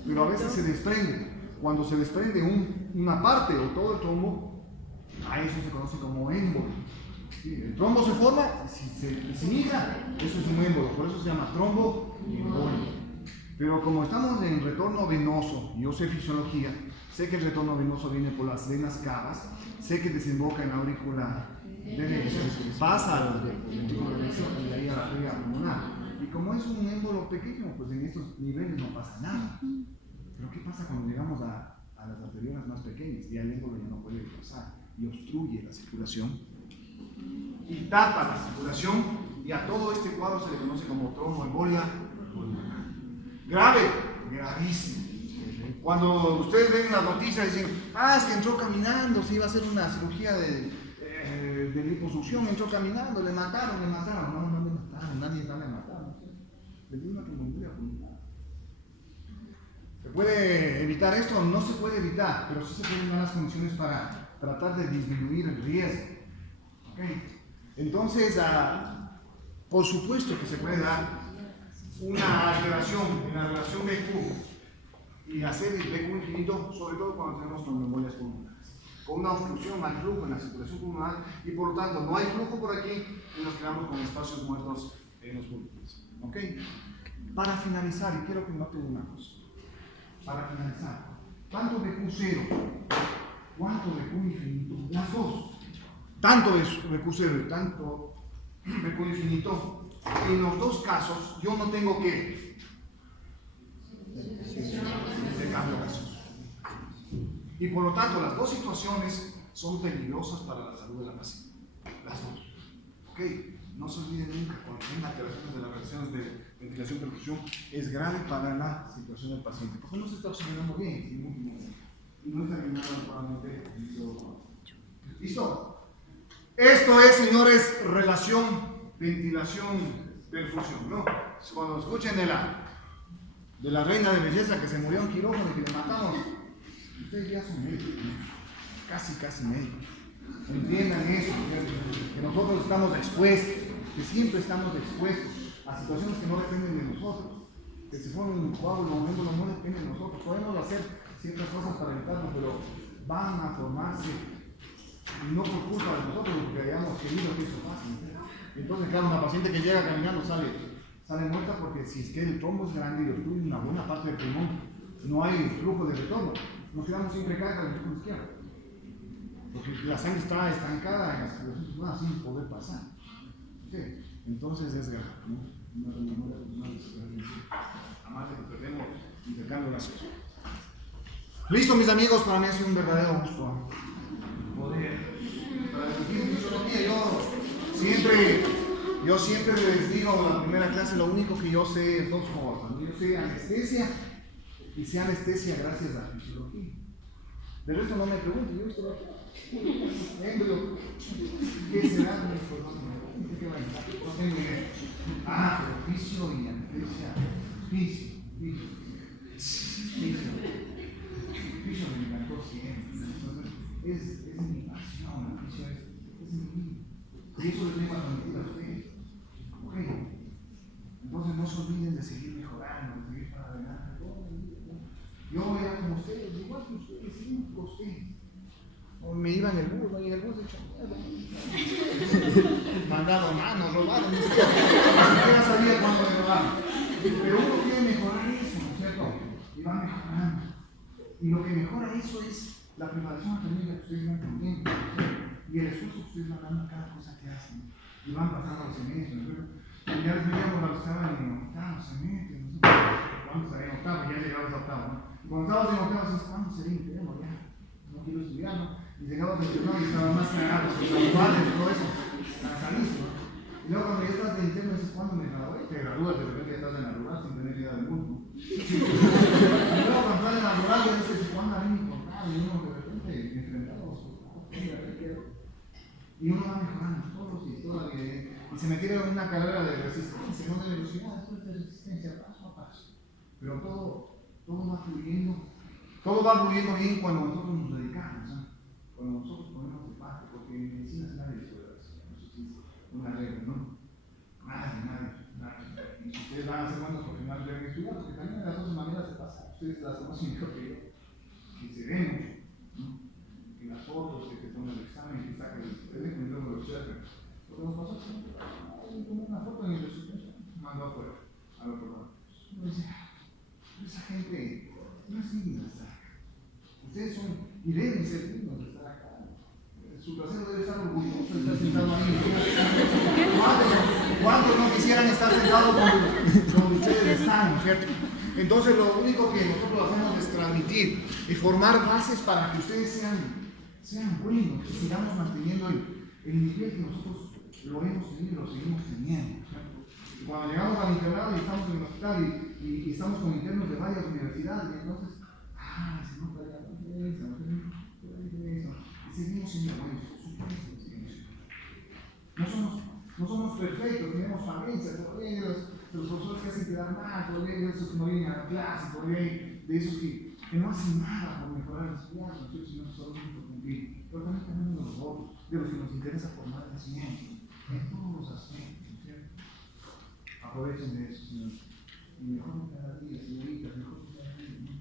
Pero a veces se desprende. Cuando se desprende una parte o todo el trombo, a eso se conoce como émbolo. ¿Sí? El trombo se forma, si se migra, eso es un émbolo, por eso se llama tromboembolia. Pero como estamos en retorno venoso, yo sé fisiología, sé que el retorno venoso viene por las venas cavas, sé que desemboca en la aurícula derecha, pasa al ventrículo derecho y de ahí a la arteria pulmonar. Y como es un émbolo pequeño, pues en estos niveles no pasa nada. Pero ¿qué pasa cuando llegamos a las arteriolas más pequeñas? Ya el émbolo ya no puede pasar y obstruye la circulación y tapa la circulación, y a todo este cuadro se le conoce como tromboembolia pulmonar. Grave, gravísimo. Cuando ustedes ven las noticias y dicen, es que entró caminando, se iba a hacer una cirugía de liposucción, entró caminando, le mataron. No le mataron, nadie le mataron. Le dio una tromboembolia pulmonar. ¿Se puede evitar esto? No se puede evitar, pero sí se pueden dar las condiciones para tratar de disminuir el riesgo. ¿Okay? Entonces, por supuesto que se puede dar una alteración en la relación BQ y hacer el BQ infinito, sobre todo cuando tenemos tromboembolias pulmonares. Con una obstrucción al flujo en la circulación pulmonar y por lo tanto no hay flujo por aquí y nos quedamos con espacios muertos en los pulmones. ¿Ok? Para finalizar, y quiero que noten una cosa. Para finalizar, ¿cuánto BQ cero? ¿Cuánto BQ infinito? Las dos. Tanto BQ cero y tanto BQ infinito. En los dos casos, yo no tengo que cambio gaseoso. Y por lo tanto, las dos situaciones son peligrosas para la salud de la paciente. Las dos. ¿Ok? No se olviden nunca, cuando tengan alteraciones de las relaciones de ventilación y perfusión, es grave para la situación del paciente. Porque no se está oxigenando bien y no está eliminando adecuadamente. ¿Listo? Esto es, señores, relación ventilación-perfusión, ¿no? Cuando escuchen de la reina de belleza que se murió en quirófano y que le matamos, ustedes ya son médicos, ¿no? Casi médicos. Entiendan eso, que nosotros estamos expuestos, que siempre estamos expuestos a situaciones que no dependen de nosotros, que se formen un coágulo o un émbolo no depende de nosotros. Podemos hacer ciertas cosas para evitarlo, pero van a formarse, y no por culpa de nosotros, porque hayamos querido que eso pase. Entonces, claro, una paciente que llega caminando sale muerta porque si es que el trombo es grande y obstruye una buena parte del pulmón, no hay flujo de retorno. Nos quedamos sin recarga del músculo izquierdo. porque la sangre está estancada en las circulaciones humanas sin poder pasar. ¿Okay? Entonces es grave, ¿no? Una memoria personal es además de que perdemos intercambio gaseoso. Listo, mis amigos, para mí ha sido un verdadero gusto poder para discutir fisiología. Yo siempre les digo en la primera clase, lo único que yo sé es dos cosas. Yo sé anestesia y sé anestesia gracias a la fisiología. De resto no me pregunten, yo estoy aquí. Vengo, ¿qué será? ¿Qué va a entrar? No tengo idea. Pero fisio y anestesia. Fisio me encantó siempre. Entonces, es mi pasión, la fisio es mi vida. Y eso les vengo a transmitir a ustedes. ¿Ok? Entonces no se olviden de seguir mejorando, de seguir para adelante. Yo era como ustedes, igual que ustedes, siempre ustedes. Me iba en el bus, y en el bus hecho mierda. Mandado manos, robaron. Ni siquiera sabía cuándo me robaron. Pero uno quiere mejorar eso, ¿no es cierto? Y va mejorando. Y lo que mejora eso es la preparación académica que ustedes van teniendo. Y el esfuerzo que ustedes van dando a cada cosa que hacen. Y van pasando los semestres, ¿no es cierto? Y ya les veíamos a los que estaban en octavo semestre, no sé cuándo estaré en octavo, ya llegamos a octavo, ¿no? Y cuando estábamos en octavo, dices, ¿cuándo seré interno? Ya, no quiero estudiar, ¿no? Y llegamos al interno y estaban más cagados, los graduados y todo eso, cansadísimo, ¿no? Y luego cuando ya estás de interno, dices, ¿cuándo me gradué? Te gradúas, de repente ya estás en la rural sin tener idea del mundo. Y luego cuando estás en la rural, ya dices, ¿cuándo haré mi contrato? Y uno de repente enfrentado a los contratos, y uno va mejorando todos los días, todavía. Y se metieron en una carrera de resistencia, no de velocidad, esto es de resistencia, paso a paso. Pero todo va fluyendo bien cuando nosotros nos dedicamos, ¿no? Cuando nosotros ponemos de parte, porque en medicina nadie puede hacer, no sé si es una regla, ¿no? Nadie. Y si ustedes van a ser buenos profesionales, deben estudiar, porque también de las dos maneras se pasa, ustedes las conocen mejor que yo, que se ven mucho, ¿no? Que las fotos, que te toman el examen, que sacan el teléfono y luego lo observan. Lo que nos pasó es que tomó una foto en el resultado, mandó afuera, al otro lado. Uno dice, esa gente no es digna de estar acá. Ustedes son y deben ser dignos de estar acá. Su trasero debe estar orgulloso de estar sentado ahí. ¿Cuántos no quisieran estar sentados donde ustedes están, ¿cierto? Entonces lo único que nosotros hacemos es transmitir y formar bases para que ustedes sean buenos, que sigamos manteniendo el nivel que nosotros lo hemos tenido y lo seguimos teniendo, ¿cierto? Y cuando llegamos al internado y estamos en el hospital y estamos con internos de varias universidades, y entonces, se nota la diferencia, y seguimos siendo buenos, no somos perfectos, tenemos falencias, por ahí de los profesores que hacen quedar mal, por ahí de esos que no vienen a la clase, por ahí de esos que no hacen nada por mejorar el estudiante, sino solo por cumplir. Pero también tenemos los otros, de los que nos interesa formar el cimiento, en todos los aspectos, ¿cierto? Aprovechen de eso, señores. Y mejoren cada día, señoritas, mejoren cada día, ¿no?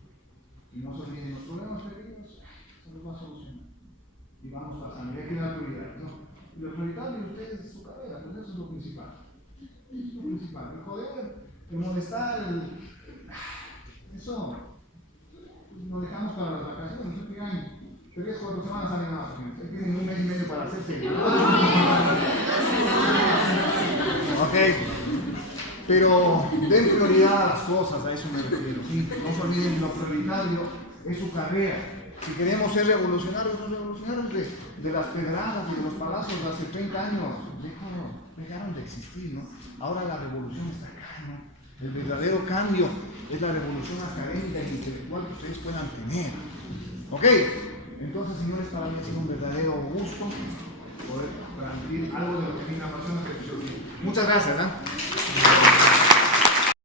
Y no se olviden, los problemas pequeños se los va a solucionar. Y vamos pasando, y hay que dar prioridad, ¿no? Y lo prioritario de ustedes es su carrera, pues eso es lo principal. Eso es lo principal. El joder, el molestar, eso lo dejamos para las vacaciones. No se digan, 3 o 4 semanas salen más. Tienen 1 mes y medio para hacerse. Ok. Pero den prioridad a las cosas, a eso me refiero. ¿Sí? No se olviden, lo prioritario es su carrera. Si queremos ser revolucionarios, los revolucionarios de las pedradas y de los palazos de hace 30 años dejaron de existir, ¿no? Ahora la revolución está acá, ¿no? El verdadero cambio es la revolución académica e intelectual que ustedes puedan tener. ¿Ok? Entonces, señores, para mí ha sido un verdadero gusto poder transmitir algo de lo que a mí me apasiona. Muchas gracias, ¿eh?